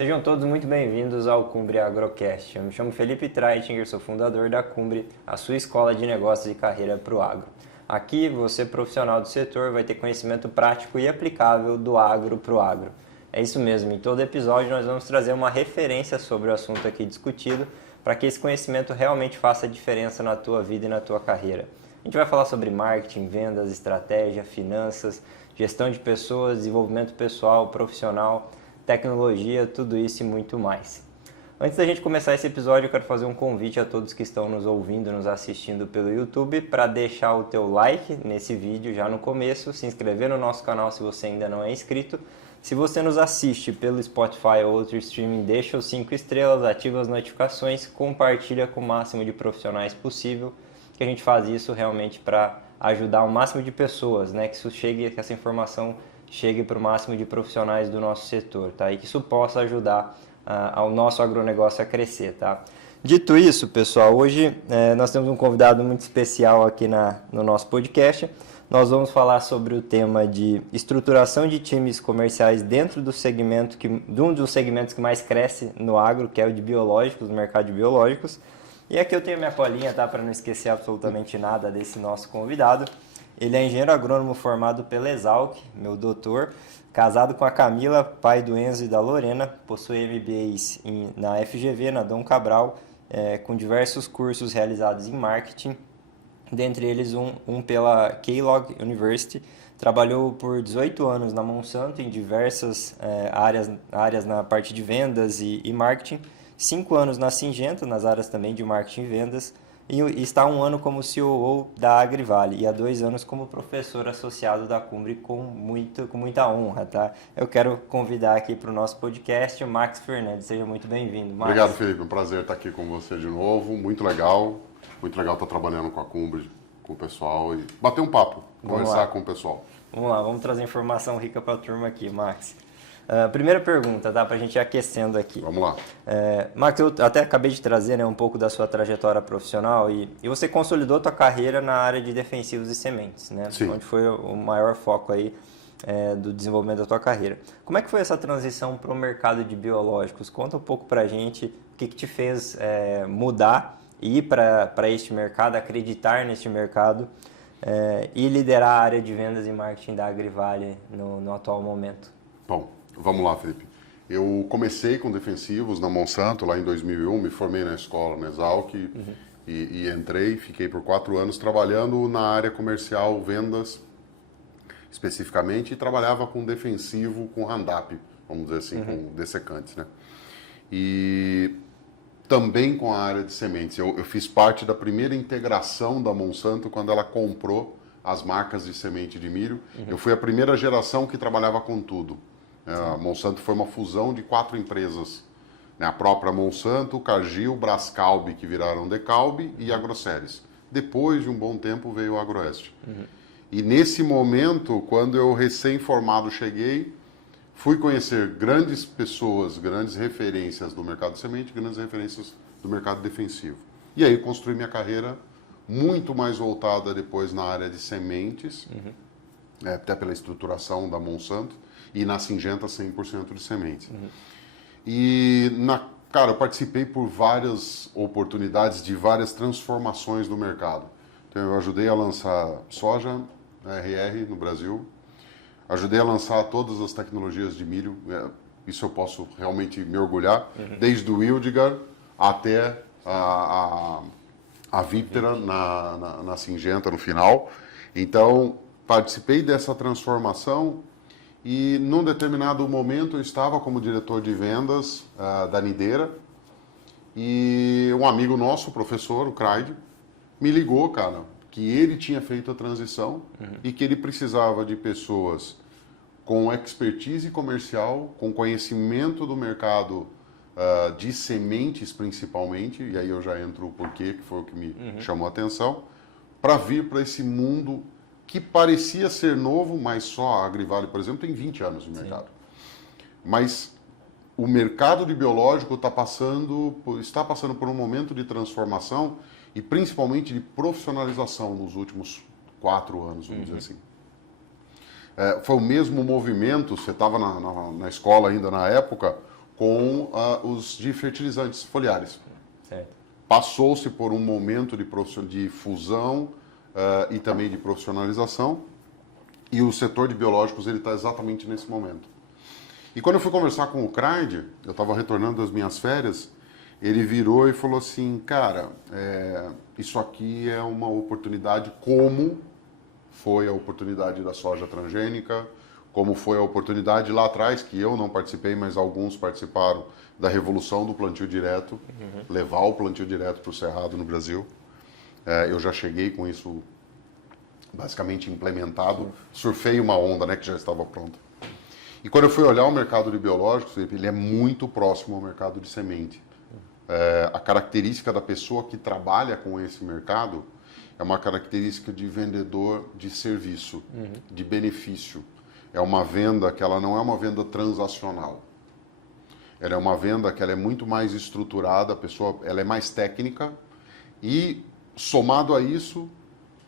Sejam todos muito bem-vindos ao Cumbre Agrocast. Eu me chamo Felipe Treitinger, sou fundador da Cumbre, a sua escola de negócios e carreira para o agro. Aqui, você, profissional do setor, vai ter conhecimento prático e aplicável do agro para o agro. É isso mesmo, em todo episódio nós vamos trazer uma referência sobre o assunto aqui discutido para que esse conhecimento realmente faça diferença na tua vida e na tua carreira. A gente vai falar sobre marketing, vendas, estratégia, finanças, gestão de pessoas, desenvolvimento pessoal, profissional, tecnologia, tudo isso e muito mais. Antes da gente começar esse episódio, eu quero fazer um convite a todos que estão nos ouvindo, nos assistindo pelo YouTube, para deixar o teu like nesse vídeo já no começo, se inscrever no nosso canal se você ainda não é inscrito. Se você nos assiste pelo Spotify ou outro streaming, deixa os 5 estrelas, ativa as notificações, compartilha com o máximo de profissionais possível, que a gente faz isso realmente para ajudar o máximo de pessoas, né? Que essa informação chegue para o máximo de profissionais do nosso setor, tá? E que isso possa ajudar ao nosso agronegócio a crescer, tá? Dito isso, pessoal, hoje nós temos um convidado muito especial aqui no nosso podcast. Nós vamos falar sobre o tema de estruturação de times comerciais dentro do segmento de um dos segmentos que mais cresce no agro, que é o de biológicos, no mercado de biológicos. E aqui eu tenho minha colinha, tá? Para não esquecer absolutamente nada desse nosso convidado. Ele é engenheiro agrônomo formado pela Exalc, meu doutor, casado com a Camila, pai do Enzo e da Lorena, possui MBAs na FGV, na Dom Cabral, com diversos cursos realizados em marketing, dentre eles um pela Kellogg University. Trabalhou por 18 anos na Monsanto em diversas áreas na parte de vendas e marketing, 5 anos na Syngenta, nas áreas também de marketing e vendas, e está 1 ano como CEO da Agrivale e há 2 anos como professor associado da Cumbre com muita honra, tá? Eu quero convidar aqui para o nosso podcast o Max Fernandes. Seja muito bem-vindo, Max. Obrigado, Felipe. Um prazer estar aqui com você de novo. Muito legal estar trabalhando com a Cumbre, com o pessoal e bater um papo, conversar com o pessoal. Vamos lá, vamos trazer informação rica para a turma aqui, Max. Primeira pergunta, tá? Para a gente ir aquecendo aqui. Vamos lá. Max, eu até acabei de trazer um pouco da sua trajetória profissional e você consolidou a tua carreira na área de defensivos e sementes, né? Sim. Onde foi o maior foco aí do desenvolvimento da tua carreira. Como é que foi essa transição para o mercado de biológicos? Conta um pouco para a gente o que te fez mudar e ir para este mercado, acreditar neste mercado e liderar a área de vendas e marketing da Agrivale no atual momento. Bom, vamos lá, Felipe. Eu comecei com defensivos na Monsanto lá em 2001, me formei na escola, na Exalc, e entrei, fiquei por 4 anos trabalhando na área comercial, vendas especificamente, e trabalhava com defensivo, com Roundup, vamos dizer assim, com dessecantes, né? E também com a área de sementes. Eu fiz parte da primeira integração da Monsanto quando ela comprou as marcas de semente de milho. Eu fui a primeira geração que trabalhava com tudo. A Monsanto foi uma fusão de 4 empresas. A própria Monsanto, Cargill, Brascalb, que viraram Decalb, e Agroceres. Depois de um bom tempo veio o Agroeste. E nesse momento, quando eu recém-formado cheguei, fui conhecer grandes pessoas, grandes referências do mercado de semente, grandes referências do mercado defensivo. E aí construí minha carreira muito mais voltada depois na área de sementes, até pela estruturação da Monsanto, e na Syngenta 100% de sementes. E, eu participei por várias oportunidades de várias transformações do mercado. Então, eu ajudei a lançar soja, RR, no Brasil, ajudei a lançar todas as tecnologias de milho, isso eu posso realmente me orgulhar, desde o Wildigar até a Viptera na Syngenta no final. Então, participei dessa transformação e, num determinado momento, eu estava como diretor de vendas da Nideira e um amigo nosso, o professor, o Craig, me ligou, cara, que ele tinha feito a transição e que ele precisava de pessoas com expertise comercial, com conhecimento do mercado de sementes principalmente, e aí eu já entro o porquê, que foi o que me chamou a atenção, para vir para esse mundo que parecia ser novo, mas só a Agrivale, por exemplo, tem 20 anos de mercado. Mas o mercado de biológico está passando por um momento de transformação e principalmente de profissionalização nos últimos 4 anos, vamos dizer assim. Foi o mesmo movimento, você estava na escola ainda na época, com os de fertilizantes foliares. Certo. Passou-se por um momento de fusão e também de profissionalização, e o setor de biológicos ele está exatamente nesse momento. E quando eu fui conversar com o Craig, eu estava retornando das minhas férias, ele virou e falou assim, cara, isso aqui é uma oportunidade como foi a oportunidade da soja transgênica, como foi a oportunidade lá atrás, que eu não participei, mas alguns participaram da revolução do plantio direto, levar o plantio direto para o Cerrado no Brasil. Eu já cheguei com isso basicamente implementado, surfei uma onda, né, que já estava pronta. E quando eu fui olhar o mercado de biológicos, ele é muito próximo ao mercado de semente. A característica da pessoa que trabalha com esse mercado é uma característica de vendedor de serviço, de benefício. É uma venda que ela não é uma venda transacional. Ela é uma venda que ela é muito mais estruturada, a pessoa ela é mais técnica e, somado a isso,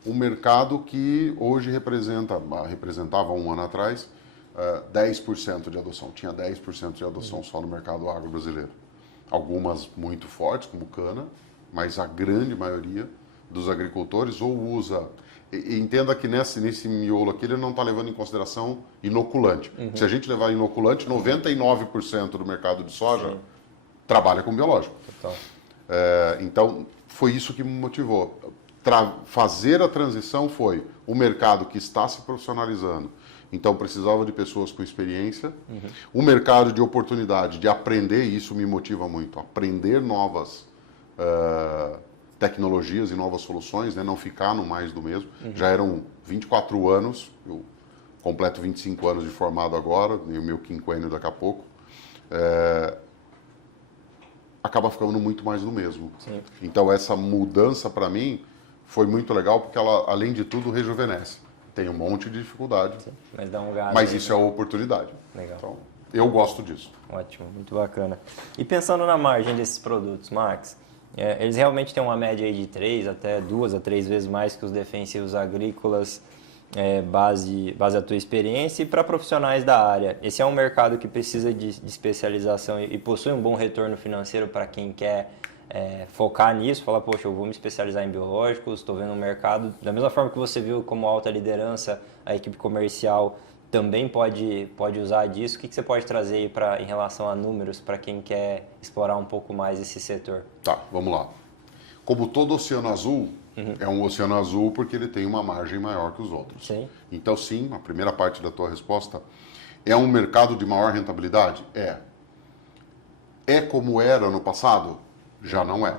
um mercado que hoje representava um ano atrás 10% de adoção. Tinha 10% de adoção só no mercado agro brasileiro. Algumas muito fortes, como cana, mas a grande maioria dos agricultores ou usa... Entenda que nesse miolo aqui ele não está levando em consideração inoculante. Se a gente levar inoculante, 99% do mercado de soja trabalha com biológico. Então, foi isso que me motivou. Fazer a transição foi o mercado que está se profissionalizando, então precisava de pessoas com experiência. O mercado de oportunidade de aprender, isso me motiva muito, aprender novas tecnologias e novas soluções, né? Não ficar no mais do mesmo. Já eram 24 anos, eu completo 25 anos de formado agora, e o meu quinquênio daqui a pouco. Acaba ficando muito mais do mesmo. Sim. Então essa mudança para mim foi muito legal, porque ela, além de tudo, rejuvenesce. Tem um monte de dificuldade, mas dá um gás. mas isso é a oportunidade. Legal. Então, eu gosto disso. Ótimo, muito bacana. E pensando na margem desses produtos, Max, eles realmente têm uma média aí de 3 até 2 a 3 vezes mais que os defensivos agrícolas, base à tua experiência. E para profissionais da área, esse é um mercado que precisa de especialização e possui um bom retorno financeiro para quem quer focar nisso, falar, poxa, eu vou me especializar em biológicos, estou vendo um mercado, da mesma forma que você viu como alta liderança, a equipe comercial também pode usar disso. O que você pode trazer aí em relação a números para quem quer explorar um pouco mais esse setor? Tá, vamos lá. Como todo oceano azul, é um oceano azul porque ele tem uma margem maior que os outros. Sim. Então, sim, a primeira parte da tua resposta, é um mercado de maior rentabilidade? É como era no passado? Já não é.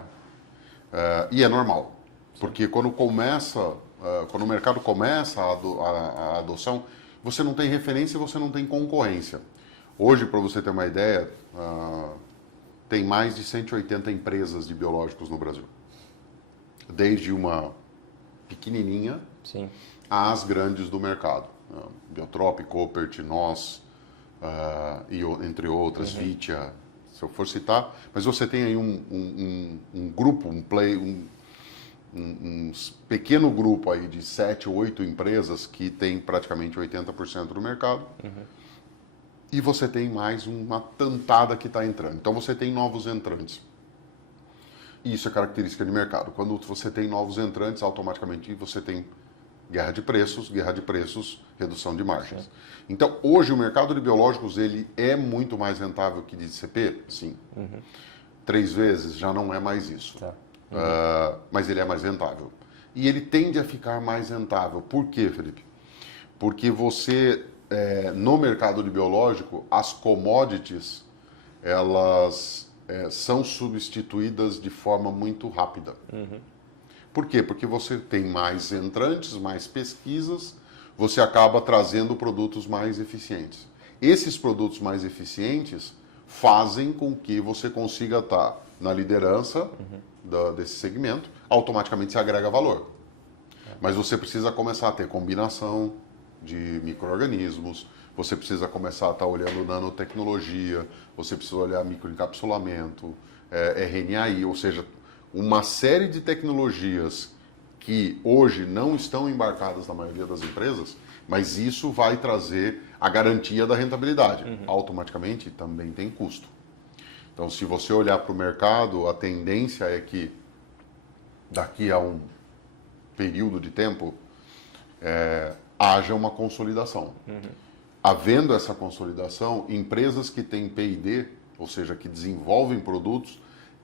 E é normal. Porque quando o mercado começa a adoção, você não tem referência e você não tem concorrência. Hoje, para você ter uma ideia, tem mais de 180 empresas de biológicos no Brasil. Desde uma pequenininha às grandes do mercado. Biotrop, Copert, Nós, entre outras, Vitia, se eu for citar. Mas você tem aí um grupo, um pequeno grupo aí de 7 ou 8 empresas que tem praticamente 80% do mercado. E você tem mais uma tantada que está entrando. Então você tem novos entrantes. E isso é característica de mercado. Quando você tem novos entrantes, automaticamente você tem guerra de preços, redução de margens. Então, hoje o mercado de biológicos ele é muito mais rentável que de CP? Sim. 3 vezes já não é mais isso. Mas ele é mais rentável. E ele tende a ficar mais rentável. Por quê, Felipe? Porque você, no mercado de biológico, as commodities, elas são substituídas de forma muito rápida. Por quê? Porque você tem mais entrantes, mais pesquisas, você acaba trazendo produtos mais eficientes. Esses produtos mais eficientes fazem com que você consiga estar na liderança desse segmento, automaticamente se agrega valor. Mas você precisa começar a ter combinação de micro-organismos, você precisa começar a estar olhando nanotecnologia, você precisa olhar microencapsulamento, RNAi, ou seja, uma série de tecnologias que hoje não estão embarcadas na maioria das empresas, mas isso vai trazer a garantia da rentabilidade. Automaticamente também tem custo. Então, se você olhar para o mercado, a tendência é que daqui a um período de tempo haja uma consolidação. Havendo essa consolidação, empresas que têm P&D, ou seja, que desenvolvem produtos,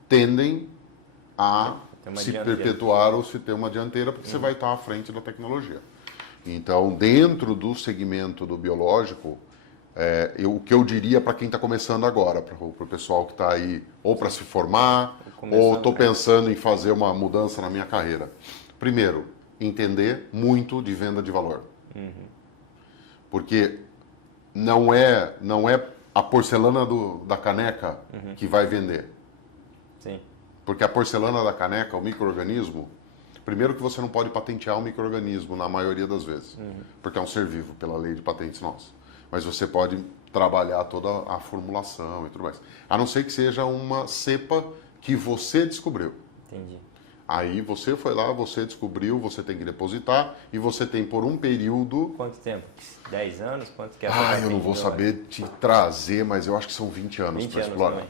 tendem a se perpetuar ou se ter uma dianteira, porque você vai estar à frente da tecnologia. Então, dentro do segmento do biológico, o que eu diria para quem está começando agora, para o pessoal que está aí ou para se formar, ou estou pensando em fazer uma mudança na minha carreira. Primeiro, entender muito de venda de valor. Porque não é a porcelana da caneca que vai vender. Sim. Porque a porcelana da caneca, o micro-organismo, primeiro que você não pode patentear um micro-organismo na maioria das vezes, porque é um ser vivo pela lei de patentes nossa. Mas você pode trabalhar toda a formulação e tudo mais. A não ser que seja uma cepa que você descobriu. Entendi. Aí você foi lá, você descobriu, você tem que depositar e você tem por um período... Quanto tempo? 10 anos? Quanto que é? Eu não vou saber te trazer, mas eu acho que são 20 anos para explorar.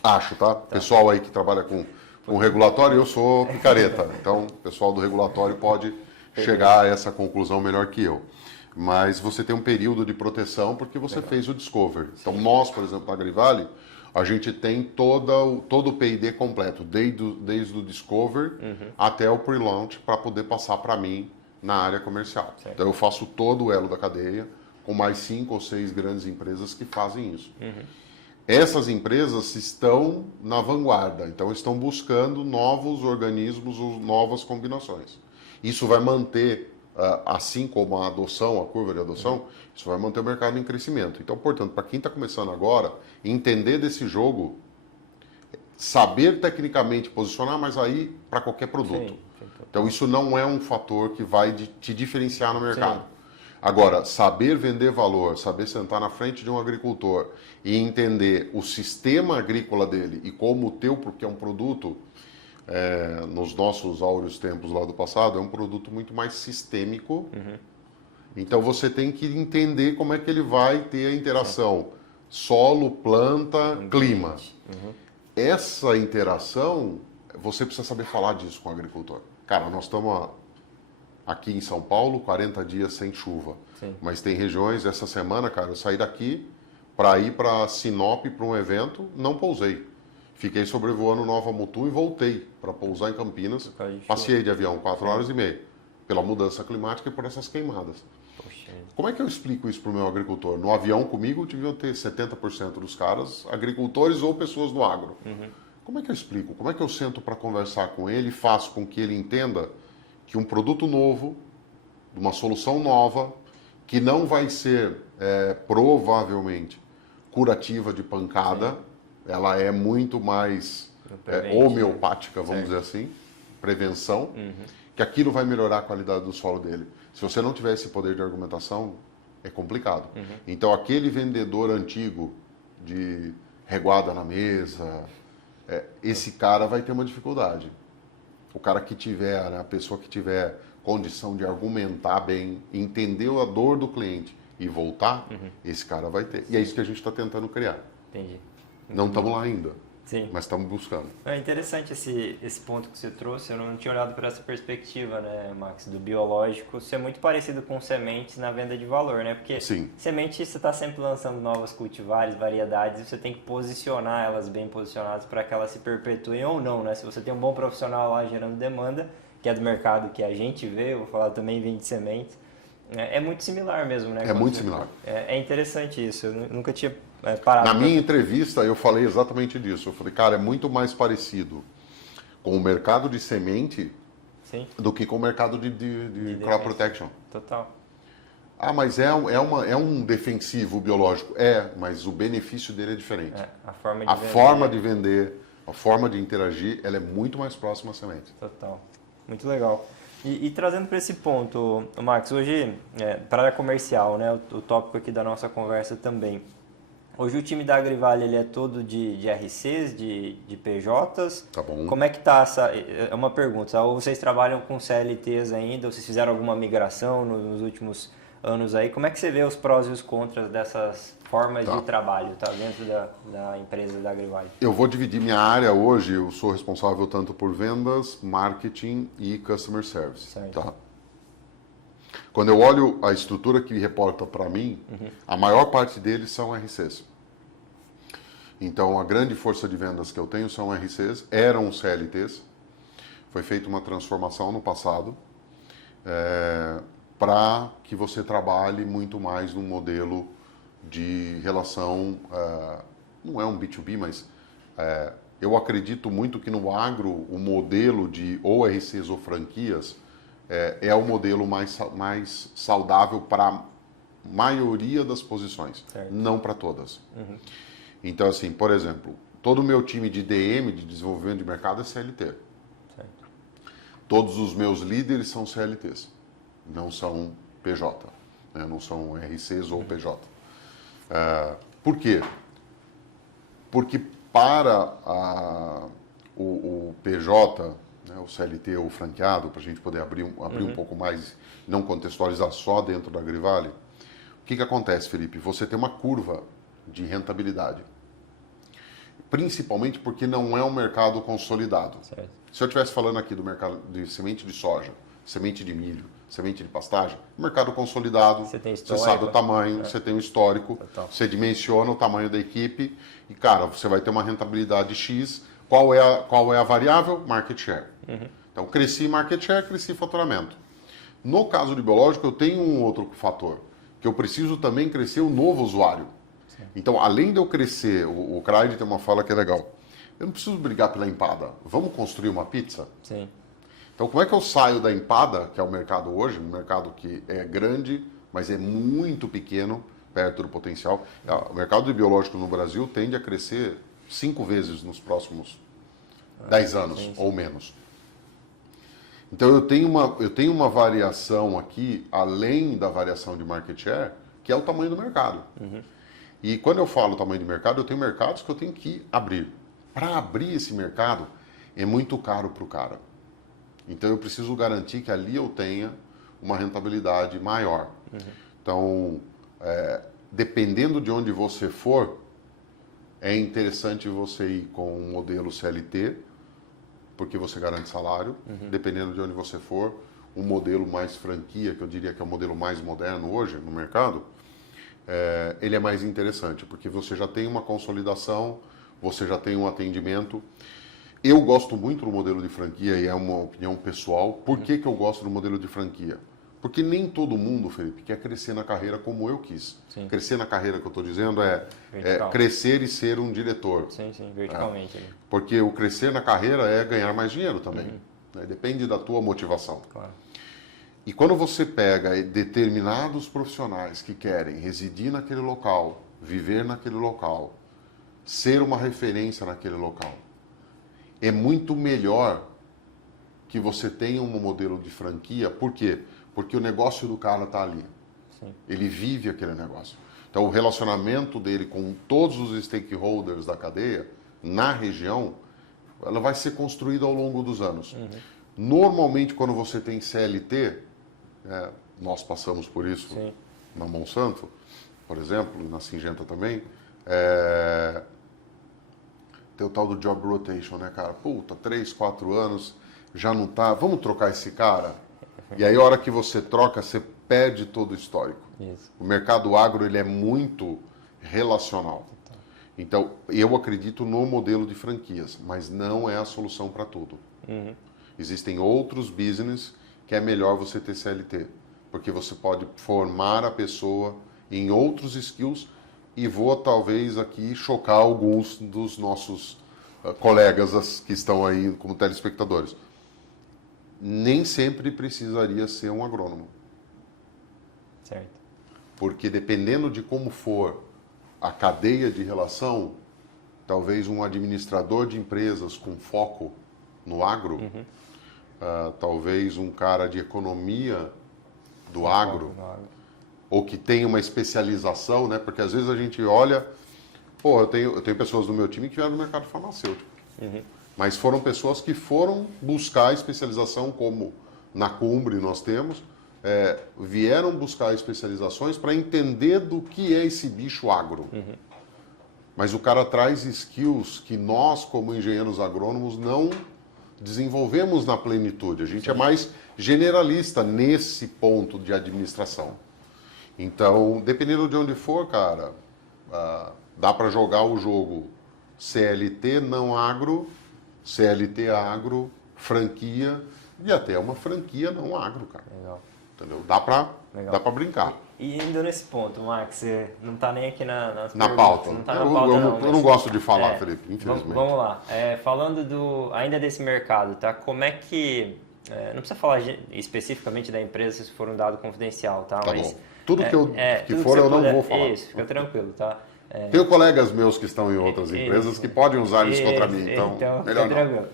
Acho, tá? Pessoal aí que trabalha com regulatório, eu sou picareta. Então, o pessoal do regulatório pode chegar a essa conclusão melhor que eu. Mas você tem um período de proteção porque você fez o discovery. Então, nós, por exemplo, na Agrivale, a gente tem todo o P&D completo, desde o discovery até o pre-launch, para poder passar para mim na área comercial. Certo. Então, eu faço todo o elo da cadeia, com mais 5 ou 6 grandes empresas que fazem isso. Essas empresas estão na vanguarda, então estão buscando novos organismos ou novas combinações. Isso vai manter, assim como a adoção, a curva de adoção, isso vai manter o mercado em crescimento. Então, portanto, para quem está começando agora, entender desse jogo, saber tecnicamente posicionar, mas aí para qualquer produto. Então, isso não é um fator que vai te diferenciar no mercado. Sim. Agora, saber vender valor, saber sentar na frente de um agricultor e entender o sistema agrícola dele e como o teu, porque é um produto, nos nossos áureos tempos lá do passado, é um produto muito mais sistêmico. Então, você tem que entender como é que ele vai ter a interação solo, planta, clima. Essa interação, você precisa saber falar disso com o agricultor. Cara, nós estamos aqui em São Paulo, 40 dias sem chuva. Sim. Mas tem regiões, essa semana, cara, eu saí daqui para ir para Sinop para um evento, não pousei. Fiquei sobrevoando Nova Mutum e voltei para pousar em Campinas. Passei de avião 4 horas e meia, pela mudança climática e por essas queimadas. Poxa. Como é que eu explico isso para o meu agricultor? No avião comigo deviam ter 70% dos caras agricultores ou pessoas do agro. Como é que eu explico? Como é que eu sento para conversar com ele e faço com que ele entenda que um produto novo, uma solução nova, que não vai ser provavelmente curativa de pancada, ela é muito mais homeopática, vamos dizer assim, prevenção, que aquilo vai melhorar a qualidade do solo dele. Se você não tiver esse poder de argumentação, é complicado. Então, aquele vendedor antigo de reguada na mesa, esse cara vai ter uma dificuldade. O cara que tiver, né, a pessoa que tiver condição de argumentar bem, entender a dor do cliente e voltar, esse cara vai ter. E é isso que a gente está tentando criar. Entendi. Não estamos lá ainda, Sim. mas estamos buscando. É interessante esse ponto que você trouxe, eu não tinha olhado por essa perspectiva, né, Max, do biológico ser muito parecido com sementes na venda de valor, né? Porque semente você está sempre lançando novas cultivares, variedades, e você tem que posicionar elas bem posicionadas para que elas se perpetuem ou não, né? Se você tem um bom profissional lá gerando demanda, que é do mercado que a gente vê, eu vou falar também vende sementes, é muito similar mesmo, né? É muito similar. É interessante isso, eu nunca tinha parado. Na minha entrevista eu falei exatamente disso, eu falei, cara, é muito mais parecido com o mercado de semente do que com o mercado de crop protection. Total. Ah, mas é um defensivo biológico. Mas o benefício dele é diferente. A forma de vender, a forma de interagir, ela é muito mais próxima à semente. Total. Muito legal. E trazendo para esse ponto, Max, hoje, para a área comercial, né, o tópico aqui da nossa conversa também. Hoje o time da Agrivale ele é todo de RCs, de PJs. Tá bom. Como é que está essa... É uma pergunta. Ou vocês trabalham com CLTs ainda? Ou vocês fizeram alguma migração nos últimos anos aí? Como é que você vê os prós e os contras dessas formas de trabalho, tá? Dentro da empresa da Agrivale. Eu vou dividir minha área hoje, eu sou responsável tanto por vendas, marketing e customer service. Certo. Tá? Quando eu olho a estrutura que reporta para mim, a maior parte deles são RCs. Então, a grande força de vendas que eu tenho são RCs, eram CLTs. Foi feita uma transformação no passado para que você trabalhe muito mais num modelo de relação, não é um B2B, mas eu acredito muito que no agro o modelo de ou RCs ou franquias é o modelo mais saudável para a maioria das posições, certo. não para todas. Então, assim, por exemplo, todo o meu time de DM, de desenvolvimento de mercado, é CLT. Certo. Todos os meus líderes são CLTs, não são PJ, né? Não são RCs ou PJ. Por quê? Porque para o PJ, né, o CLT ou o franqueado, para a gente poder abrir um pouco mais, não contextualizar só dentro da Agrivale, o que acontece, Felipe? Você tem uma curva de rentabilidade. Principalmente porque não é um mercado consolidado. Certo. Se eu estivesse falando aqui do mercado de semente de soja, semente de milho, semente de pastagem, mercado consolidado, você sabe o tamanho, você tem o histórico, total. Você dimensiona o tamanho da equipe e, cara, você vai ter uma rentabilidade X. Qual é a variável? Market share. Então, cresci market share, cresci faturamento. No caso de biológico, eu tenho um outro fator, que eu preciso também crescer o novo usuário. Sim. Então, além de eu crescer, o Craig tem uma fala que é legal, eu não preciso brigar pela empada. Vamos construir uma pizza? Sim. Então, como é que eu saio da empada, que é o mercado hoje, um mercado que é grande, mas é muito pequeno, perto do potencial. O mercado de biológico no Brasil tende a crescer 5 vezes nos próximos 10 anos, sim. Ou menos. Então, eu tenho uma variação aqui, além da variação de market share, que é o tamanho do mercado. E quando eu falo tamanho de mercado, eu tenho mercados que eu tenho que abrir. Para abrir esse mercado, é muito caro para o cara. Então, eu preciso garantir que ali eu tenha uma rentabilidade maior. Então, dependendo de onde você for, é interessante você ir com um modelo CLT, porque você garante salário. Dependendo de onde você for, um modelo mais franquia, que eu diria que é o modelo mais moderno hoje no mercado, ele é mais interessante, porque você já tem uma consolidação, você já tem um atendimento. Eu gosto muito do modelo de franquia e é uma opinião pessoal. Por que eu gosto do modelo de franquia? Porque nem todo mundo, Felipe, quer crescer na carreira como eu quis. Sim. Crescer na carreira que eu estou dizendo é crescer e ser um diretor. Sim, verticalmente. Porque o crescer na carreira é ganhar mais dinheiro também. Né? Depende da tua motivação. Claro. E quando você pega determinados profissionais que querem residir naquele local, viver naquele local, ser uma referência naquele local, é muito melhor que você tenha um modelo de franquia. Por quê? Porque o negócio do cara está ali. Sim. Ele vive aquele negócio. Então, o relacionamento dele com todos os stakeholders da cadeia, na região, ela vai ser construída ao longo dos anos. Normalmente, quando você tem CLT, nós passamos por isso. Sim. Na Monsanto, por exemplo, na Syngenta também, tem o tal do job rotation, né, cara? Puta, 3, 4 anos, já não tá, vamos trocar esse cara? E aí, a hora que você troca, você perde todo o histórico. Isso. O mercado agro, ele é muito relacional. Então, eu acredito no modelo de franquias, mas não é a solução para tudo. Existem outros business que é melhor você ter CLT, porque você pode formar a pessoa em outros skills. E vou, talvez, aqui chocar alguns dos nossos colegas que estão aí como telespectadores. Nem sempre precisaria ser um agrônomo. Certo. Porque dependendo de como for a cadeia de relação, talvez um administrador de empresas com foco no agro, talvez um cara de economia do agro, ou que tem uma especialização, né? Porque às vezes a gente olha, eu tenho pessoas do meu time que vieram do mercado farmacêutico, mas foram pessoas que foram buscar especialização, como na Cumbre nós temos, vieram buscar especializações para entender do que é esse bicho agro. Mas o cara traz skills que nós, como engenheiros agrônomos, não desenvolvemos na plenitude. A gente é mais generalista nesse ponto de administração. Então, dependendo de onde for, cara, dá para jogar o jogo CLT não agro, CLT agro, franquia e até uma franquia não agro, cara. Legal. Entendeu? Dá para brincar. E indo nesse ponto, Max, você não está nem aqui na pauta. Não tá na pauta, eu não gosto de falar, Felipe, infelizmente. Vamos lá. Falando ainda desse mercado, tá? Como é que... não precisa falar especificamente da empresa se for um dado confidencial, tá? Tá Mas, bom. Tudo que for eu não vou falar. Isso, fica tranquilo, tá? Tenho colegas meus que estão em outras empresas que podem usar isso contra mim, então melhor não. Tranquilo.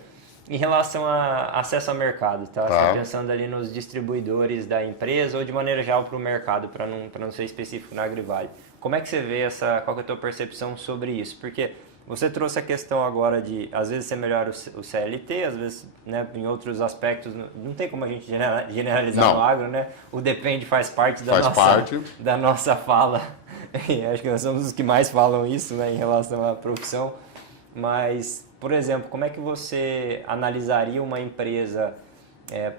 Em relação a acesso ao mercado, tá? Você está pensando ali nos distribuidores da empresa ou de maneira geral para o mercado, para não ser específico na Agrivale. Como é que você vê qual que é a tua percepção sobre isso? Porque você trouxe a questão agora de, às vezes, ser melhor o CLT, às vezes, né, em outros aspectos, não tem como a gente generalizar no agro, né? O depende faz parte da nossa fala. E acho que nós somos os que mais falam isso, né, em relação à profissão. Mas, por exemplo, como é que você analisaria uma empresa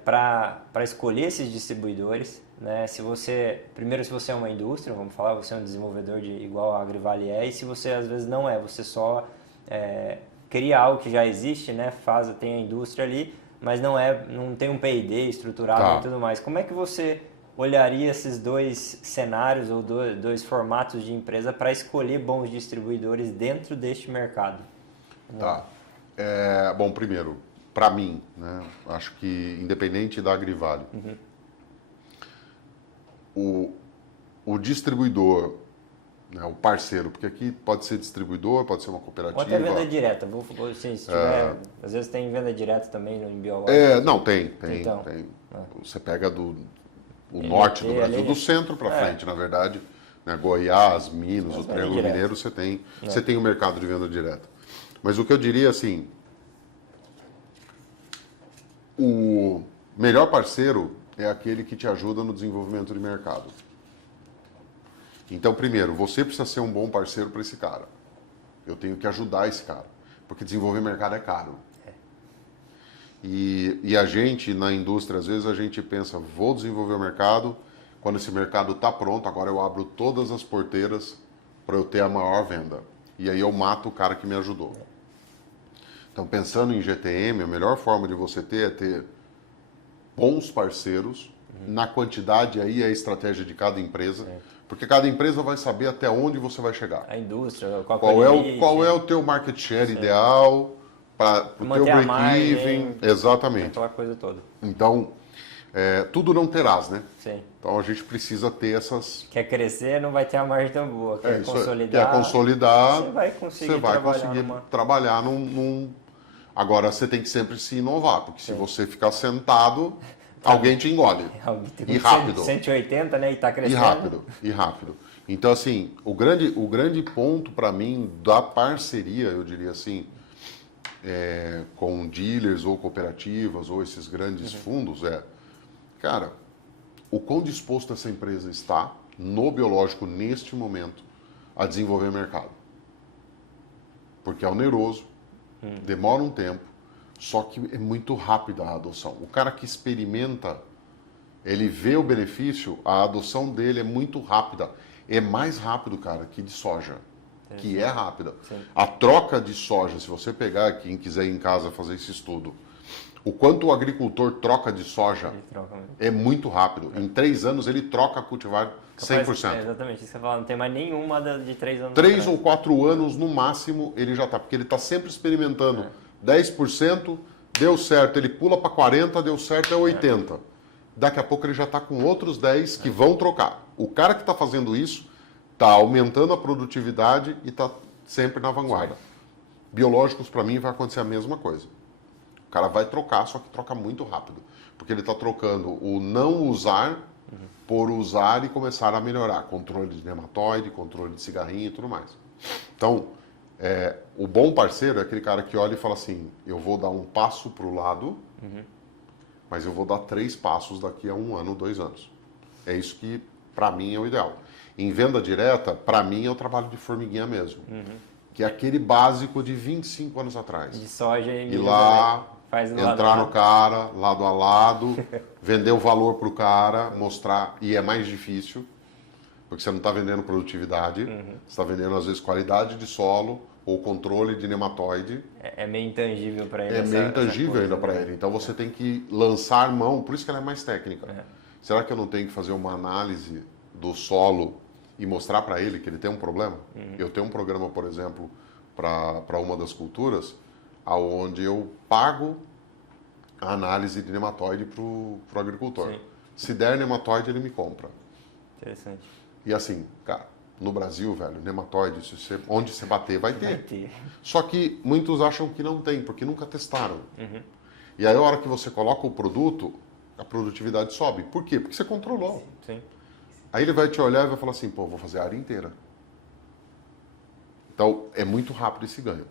para escolher esses distribuidores? Né? Primeiro, se você é uma indústria, vamos falar, você é um desenvolvedor igual a Agrivale e se você às vezes não é, você só cria algo que já existe, né? Tem a indústria ali, mas não tem um P&D estruturado e tudo mais. Como é que você olharia esses dois cenários ou dois formatos de empresa para escolher bons distribuidores dentro deste mercado? Bom, primeiro, para mim, né, acho que independente da Agrivale, o distribuidor, né, o parceiro, porque aqui pode ser distribuidor, pode ser uma cooperativa. Ou até venda direta, se tiver, às vezes tem venda direta também no biológico. Não, tem. Você pega o norte do Brasil, do centro para frente, na verdade, né, Goiás, Minas, o Triângulo Mineiro, você tem o mercado de venda direta. Mas o que eu diria assim, o melhor parceiro é aquele que te ajuda no desenvolvimento de mercado. Então, primeiro, você precisa ser um bom parceiro para esse cara. Eu tenho que ajudar esse cara, porque desenvolver mercado é caro. E a gente, na indústria, às vezes a gente pensa, vou desenvolver o mercado, quando esse mercado está pronto, agora eu abro todas as porteiras para eu ter a maior venda. E aí eu mato o cara que me ajudou. Então, pensando em GTM, a melhor forma de você ter é ter bons parceiros. Na quantidade, aí é a estratégia de cada empresa. Porque cada empresa vai saber até onde você vai chegar. A indústria, qual é o teu market share ideal, para o teu break-even. Exatamente. Aquela coisa toda. Então, tudo não terás, né? Sim. Então a gente precisa ter essas... Quer crescer, não vai ter a margem tão boa. Quer consolidar, você vai conseguir trabalhar num... Agora, você tem que sempre se inovar, porque se você ficar sentado, alguém te engole. E rápido. 180, né? E está crescendo. E rápido. Então, assim, o grande ponto para mim da parceria, eu diria assim, com dealers ou cooperativas ou esses grandes fundos cara, o quão disposto essa empresa está no biológico neste momento a desenvolver mercado. Porque é oneroso, demora um tempo, só que é muito rápida a adoção. O cara que experimenta, ele vê o benefício, a adoção dele é muito rápida. É mais rápido, cara, que de soja, que é rápida. Sim. A troca de soja, se você pegar, quem quiser ir em casa fazer esse estudo, o quanto o agricultor troca de soja é muito rápido. Em 3 anos ele troca a cultivar 100%. Exatamente, isso que você fala, não tem mais nenhuma de 3 anos. 3 ou 4 anos no máximo ele já está, porque ele está sempre experimentando. 10%, deu certo, ele pula para 40%, deu certo, é 80%. Daqui a pouco ele já está com outros 10% que vão trocar. O cara que está fazendo isso está aumentando a produtividade e está sempre na vanguarda. Biológicos, para mim, vai acontecer a mesma coisa. O cara vai trocar, só que troca muito rápido. Porque ele está trocando o não usar por usar e começar a melhorar. Controle de nematóide, controle de cigarrinho e tudo mais. Então, o bom parceiro é aquele cara que olha e fala assim, eu vou dar um passo para o lado, mas eu vou dar 3 passos daqui a 1 ano, 2 anos. É isso que, para mim, é o ideal. Em venda direta, para mim, é o trabalho de formiguinha mesmo. Que é aquele básico de 25 anos atrás. De soja e milho Ir lá, também. Faz no entrar no cara, lado a lado, vender o valor para o cara, mostrar, e é mais difícil, porque você não está vendendo produtividade, você está vendendo, às vezes, qualidade de solo ou controle de nematóide. É meio intangível para ele. É meio intangível ainda para ele. Então você tem que lançar mão, por isso que ela é mais técnica. Será que eu não tenho que fazer uma análise do solo e mostrar para ele que ele tem um problema? Eu tenho um programa, por exemplo, para uma das culturas, onde eu pago a análise de nematóide para o agricultor. Sim. Se der nematóide, ele me compra. Interessante. E assim, cara, no Brasil, velho, nematóide, onde você bater, vai ter. Só que muitos acham que não tem, porque nunca testaram. E aí, a hora que você coloca o produto, a produtividade sobe. Por quê? Porque você controlou. Sim. Aí ele vai te olhar e vai falar assim, pô, vou fazer a área inteira. Então, é muito rápido esse ganho.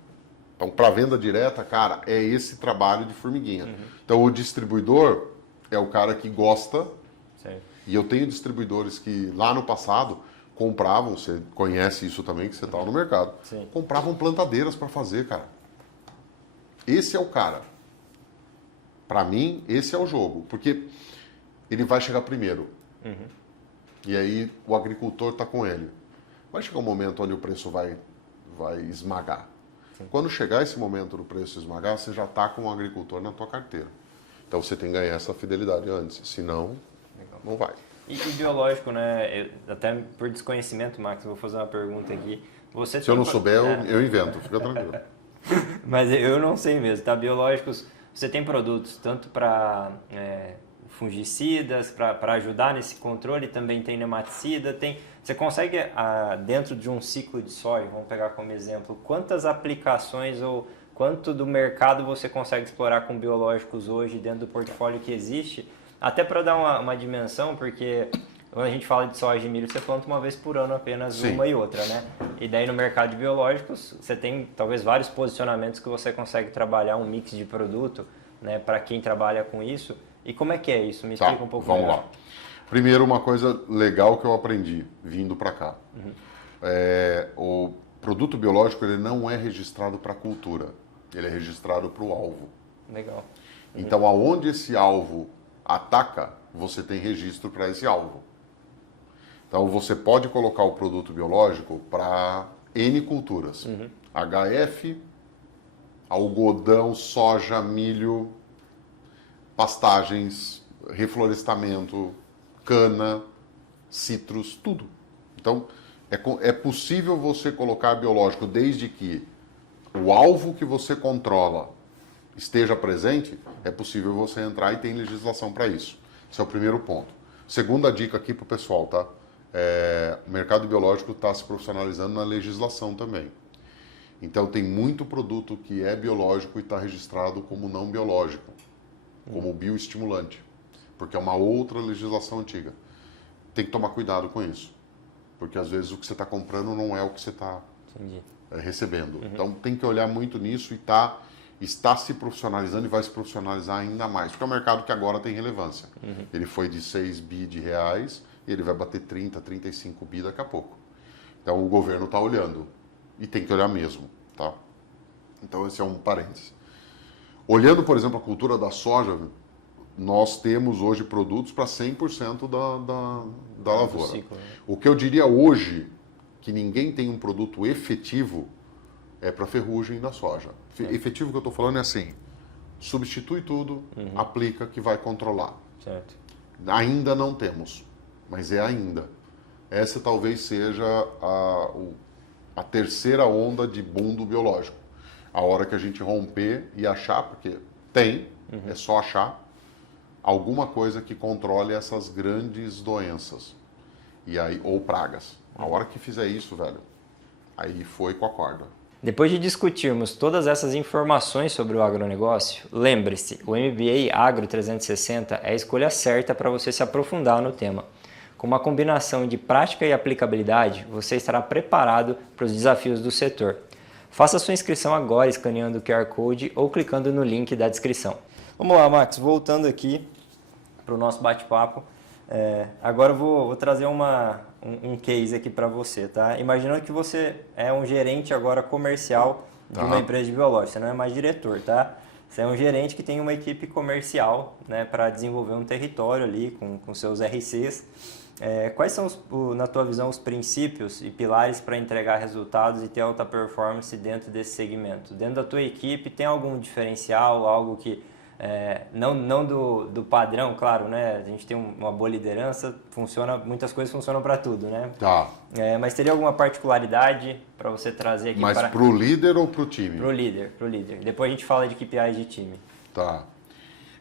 Então, para venda direta, cara, é esse trabalho de formiguinha. Então, o distribuidor é o cara que gosta. Certo. E eu tenho distribuidores que, lá no passado, compravam, você conhece isso também, que você estava no mercado, Sim. compravam plantadeiras para fazer, cara. Esse é o cara. Para mim, esse é o jogo. Porque ele vai chegar primeiro. E aí, o agricultor está com ele. Vai chegar um momento onde o preço vai esmagar. Quando chegar esse momento do preço esmagar, você já está com o agricultor na tua carteira. Então você tem que ganhar essa fidelidade antes, senão não vai. E biológico, né? Até por desconhecimento, Max, eu vou fazer uma pergunta aqui. Se eu não souber, eu invento, fica tranquilo. Mas eu não sei mesmo, tá? Biológicos, você tem produtos tanto para fungicidas, para ajudar nesse controle, também tem nematicida, você consegue, dentro de um ciclo de soja, vamos pegar como exemplo, quantas aplicações ou quanto do mercado você consegue explorar com biológicos hoje dentro do portfólio que existe? Até para dar uma dimensão, porque quando a gente fala de soja e milho, você planta uma vez por ano apenas. Sim. Uma e outra, né? E daí no mercado de biológicos, você tem talvez vários posicionamentos que você consegue trabalhar, um mix de produto, né, para quem trabalha com isso. E como é que é isso? Me explica um pouco vamos melhor. lá. Primeiro, uma coisa legal que eu aprendi vindo para cá. O produto biológico ele não é registrado para cultura, ele é registrado para o alvo. Legal. Então, aonde esse alvo ataca, você tem registro para esse alvo. Então, você pode colocar o produto biológico para N culturas. HF, algodão, soja, milho, pastagens, reflorestamento, cana, citros, tudo. Então, é possível você colocar biológico desde que o alvo que você controla esteja presente, é possível você entrar e tem legislação para isso. Esse é o primeiro ponto. Segunda dica aqui para o pessoal, tá? O mercado biológico está se profissionalizando na legislação também. Então, tem muito produto que é biológico e está registrado como não biológico, como bioestimulante, porque é uma outra legislação antiga. Tem que tomar cuidado com isso, porque às vezes o que você está comprando não é o que você está recebendo. Então, tem que olhar muito nisso e está se profissionalizando e vai se profissionalizar ainda mais, porque é um mercado que agora tem relevância. Ele foi de 6 bi de reais e ele vai bater 30, 35 bi daqui a pouco. Então o governo está olhando e tem que olhar mesmo, tá? Então esse é um parênteses. Olhando, por exemplo, a cultura da soja, nós temos hoje produtos para 100% da lavoura. Ciclo, né? O que eu diria hoje, que ninguém tem um produto efetivo, é para ferrugem da soja. Efetivo que eu estou falando é assim, substitui tudo, aplica que vai controlar. Certo. Ainda não temos, mas é ainda. Essa talvez seja a terceira onda de boom do biológico. A hora que a gente romper e achar, porque tem, é só achar, alguma coisa que controle essas grandes doenças e aí, ou pragas. A hora que fizer isso, velho, aí foi com a corda. Depois de discutirmos todas essas informações sobre o agronegócio, lembre-se, o MBA Agro 360 é a escolha certa para você se aprofundar no tema. Com uma combinação de prática e aplicabilidade, você estará preparado para os desafios do setor. Faça sua inscrição agora escaneando o QR Code ou clicando no link da descrição. Vamos lá, Max, voltando aqui para o nosso bate-papo. Agora eu vou trazer um case aqui para você, tá? Imaginando que você é um gerente agora comercial de uma empresa de biológico, você não é mais diretor, tá? Você é um gerente que tem uma equipe comercial, né, para desenvolver um território ali com seus RCs. Quais são, na tua visão, os princípios e pilares para entregar resultados e ter alta performance dentro desse segmento? Dentro da tua equipe, tem algum diferencial, algo que, não do padrão, claro, né? A gente tem uma boa liderança, muitas coisas funcionam para tudo, né? Tá. Mas teria alguma particularidade para você trazer aqui? Mas para o líder ou para o time? Para o líder. Depois a gente fala de KPIs de time. Tá.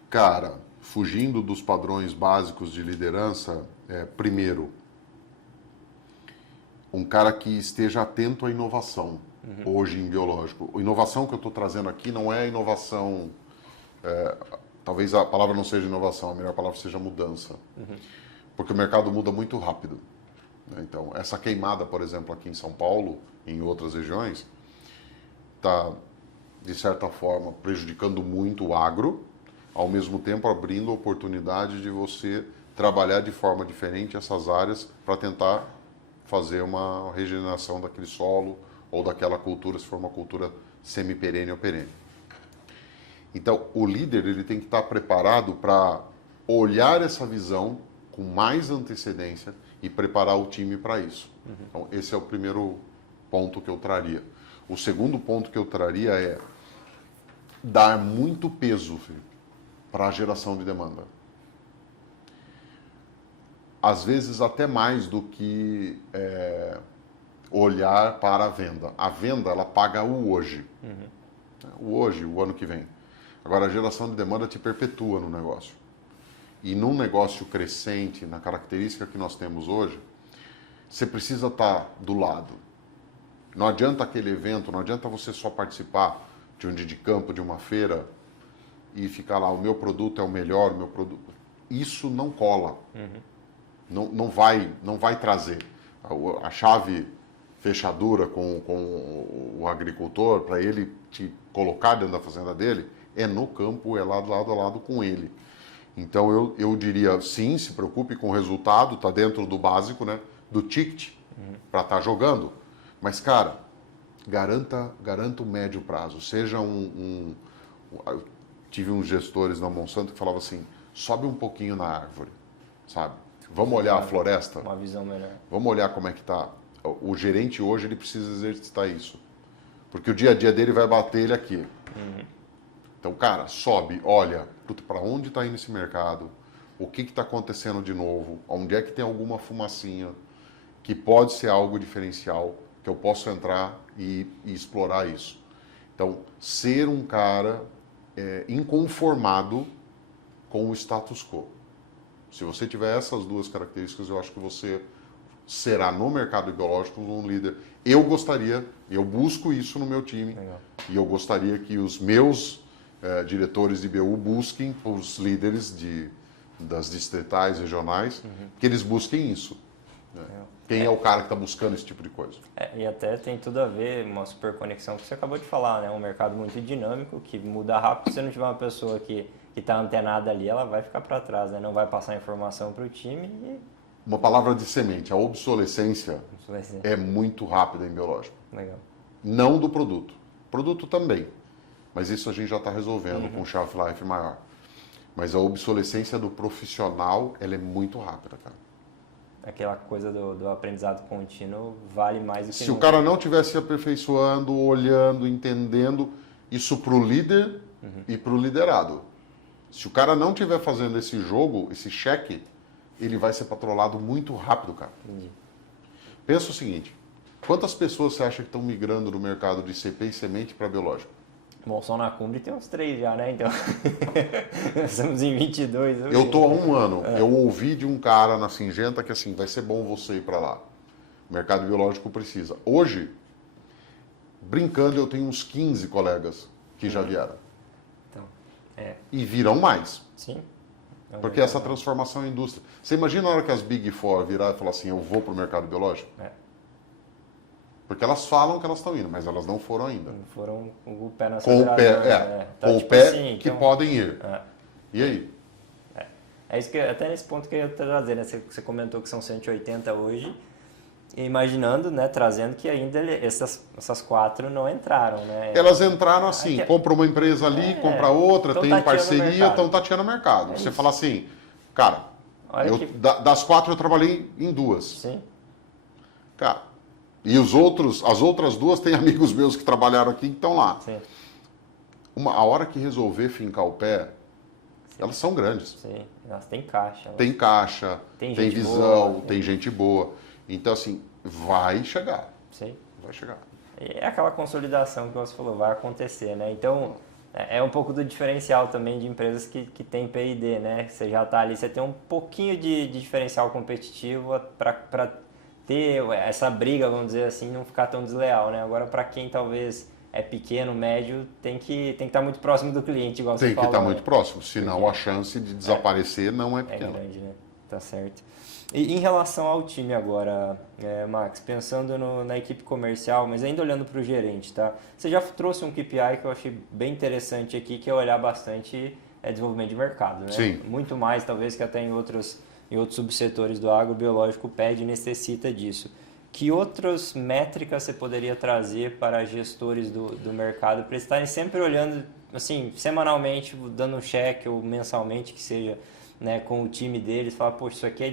Cara, fugindo dos padrões básicos de liderança, primeiro, um cara que esteja atento à inovação, hoje em biológico. A inovação que eu estou trazendo aqui não é inovação, talvez a palavra não seja inovação, a melhor palavra seja mudança. Porque o mercado muda muito rápido. Então, essa queimada, por exemplo, aqui em São Paulo, em outras regiões, está, de certa forma, prejudicando muito o agro, ao mesmo tempo abrindo a oportunidade de você trabalhar de forma diferente essas áreas para tentar fazer uma regeneração daquele solo ou daquela cultura, se for uma cultura semi-perene ou perene. Então, o líder ele tem que estar preparado para olhar essa visão com mais antecedência e preparar o time para isso. Então, esse é o primeiro ponto que eu traria. O segundo ponto que eu traria é dar muito peso para a geração de demanda. Às vezes até mais do que olhar para a venda. A venda, ela paga o hoje. O hoje, o ano que vem. Agora, a geração de demanda te perpetua no negócio. E num negócio crescente, na característica que nós temos hoje, você precisa estar do lado. Não adianta aquele evento, não adianta você só participar de um dia de campo, de uma feira, e ficar lá, o meu produto é o melhor, o meu produto... Isso não cola. Não vai trazer. A chave fechadura com o agricultor, para ele te colocar dentro da fazenda dele, é no campo, é lado a lado com ele. Então eu diria, sim, se preocupe com o resultado, está dentro do básico, né, do ticket, para estar jogando. Mas, cara, garanta o médio prazo. Seja tive uns gestores na Monsanto que falavam assim, sobe um pouquinho na árvore, sabe? Vamos olhar a floresta? Uma visão melhor. Vamos olhar como é que está. O gerente hoje, ele precisa exercitar isso. Porque o dia a dia dele vai bater ele aqui. Então, cara, sobe, olha, para onde está indo esse mercado? O que está acontecendo de novo? Onde é que tem alguma fumacinha que pode ser algo diferencial, que eu posso entrar e explorar isso? Então, ser um cara inconformado com o status quo. Se você tiver essas duas características, eu acho que você será no mercado biológico um líder. Eu busco isso no meu time. Legal. E eu gostaria que os meus diretores de BU busquem os líderes das distritais, regionais, que eles busquem isso. Né? Quem é o cara que está buscando esse tipo de coisa? E até tem tudo a ver, uma super conexão que você acabou de falar, né? Um mercado muito dinâmico, que muda rápido. Se não tiver uma pessoa que está antenada ali, ela vai ficar para trás, né? Não vai passar informação para o time. Uma palavra de semente, a obsolescência é muito rápida em biológico. Legal. Não do produto. Produto também. Mas isso a gente já está resolvendo com shelf life maior. Mas a obsolescência do profissional, ela é muito rápida, cara. Aquela coisa do aprendizado contínuo vale mais do que Se o cara não estiver se aperfeiçoando, olhando, entendendo, isso para o líder e para o liderado. Se o cara não estiver fazendo esse jogo, esse cheque, ele vai ser patrolado muito rápido, cara. Entendi. Pensa o seguinte, quantas pessoas você acha que estão migrando do mercado de CP e semente para biológico? Bom, só na Cumbre tem uns 3 já, né? Então, nós estamos em 22. Eu estou há um ano. Eu ouvi de um cara na Singenta que assim, vai ser bom você ir para lá. O mercado biológico precisa. Hoje, brincando, eu tenho uns 15 colegas que já vieram. Então, E virão mais. Sim. Porque essa transformação é indústria. Você imagina a hora que as Big Four virar e falar assim, eu vou para o mercado biológico? Porque elas falam que elas estão indo, mas elas não foram ainda. Não foram com o pé na com o pé, Tá, com tipo o pé assim, que então, podem ir. E aí? É isso que até nesse ponto que eu ia trazer, né? Você comentou que são 180 hoje, imaginando, né, trazendo que ainda essas 4 não entraram, né? Elas entraram assim, compra uma empresa ali, compra outra, tem parceria, estão tateando o mercado. Você fala assim, cara, das 4 eu trabalhei em 2. Sim. Cara, e as outras 2 têm amigos meus que trabalharam aqui que estão lá. Sim. A hora que resolver fincar o pé, elas são grandes. Sim, elas têm caixa. Tem caixa, tem visão, boa, tem gente boa. Então, assim, vai chegar. Sim. Vai chegar. É aquela consolidação que você falou, vai acontecer, né? Então, é um pouco do diferencial também de empresas que tem P&D, né? Você já está ali, você tem um pouquinho de diferencial competitivo para ter essa briga, vamos dizer assim, não ficar tão desleal, né? Agora, para quem talvez é pequeno, médio, tem que estar muito próximo do cliente, igual você falou. Tem que estar muito próximo, senão a chance de desaparecer não é pequena. É grande, né? Tá certo. E em relação ao time agora, Max, pensando na equipe comercial, mas ainda olhando para o gerente, tá? Você já trouxe um KPI que eu achei bem interessante aqui, que é olhar bastante desenvolvimento de mercado, né? Sim. Muito mais, talvez, que até em outros subsetores do agrobiológico pede e necessita disso. Que outras métricas você poderia trazer para gestores do mercado, para estarem sempre olhando, assim, semanalmente, dando um cheque ou mensalmente, que seja, né, com o time deles, falar, poxa, isso aqui é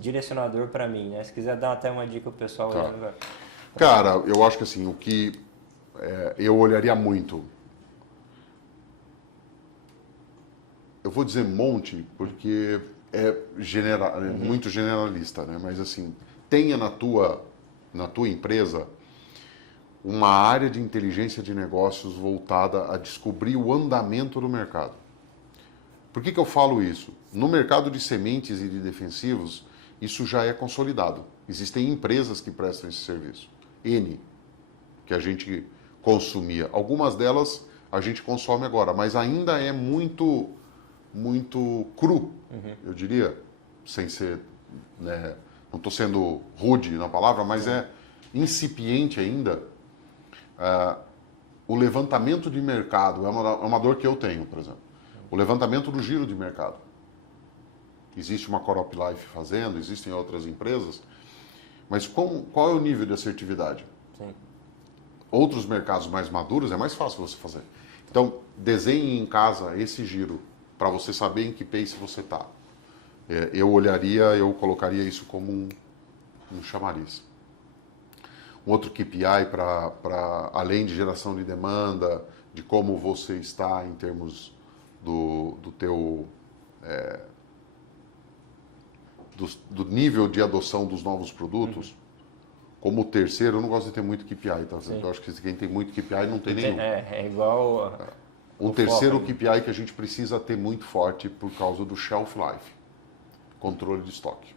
direcionador para mim, né? Se quiser dar até uma dica pro pessoal. Tá. Olhando, cara, eu acho que assim, o que eu olharia muito, eu vou dizer monte, porque é muito generalista, né? Mas assim, tenha na tua empresa uma área de inteligência de negócios voltada a descobrir o andamento do mercado. Por que eu falo isso? No mercado de sementes e de defensivos, isso já é consolidado. Existem empresas que prestam esse serviço. N, que a gente consumia. Algumas delas a gente consome agora, mas ainda é muito cru, eu diria, sem ser, né, não estou sendo rude na palavra, mas é incipiente ainda. O levantamento de mercado é uma dor que eu tenho, por exemplo. O levantamento do giro de mercado. Existe uma Crop Life fazendo, existem outras empresas, mas qual é o nível de assertividade? Sim. Outros mercados mais maduros é mais fácil você fazer. Então, desenhe em casa esse giro, para você saber em que pace você está. Eu colocaria isso como um chamariz. Um outro KPI para além de geração de demanda, de como você está em termos do nível de adoção dos novos produtos. Como terceiro, eu não gosto de ter muito KPI, tá? Eu acho que quem tem muito KPI não tem nenhum. É igual... Um terceiro KPI que a gente precisa ter muito forte por causa do shelf life, controle de estoque.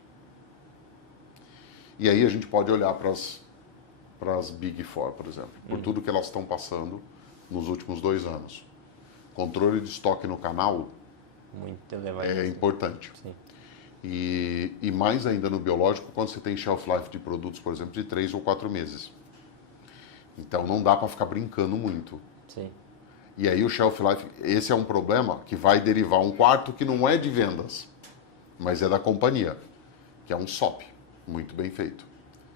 E aí a gente pode olhar para as Big Four, por exemplo, por tudo que elas estão passando nos últimos 2 anos. Controle de estoque no canal é importante. Sim. E mais ainda no biológico, quando você tem shelf life de produtos, por exemplo, de 3 ou 4 meses. Então não dá para ficar brincando muito. Sim. E aí o shelf life, esse é um problema que vai derivar um quarto que não é de vendas, mas é da companhia, que é um SOP, muito bem feito.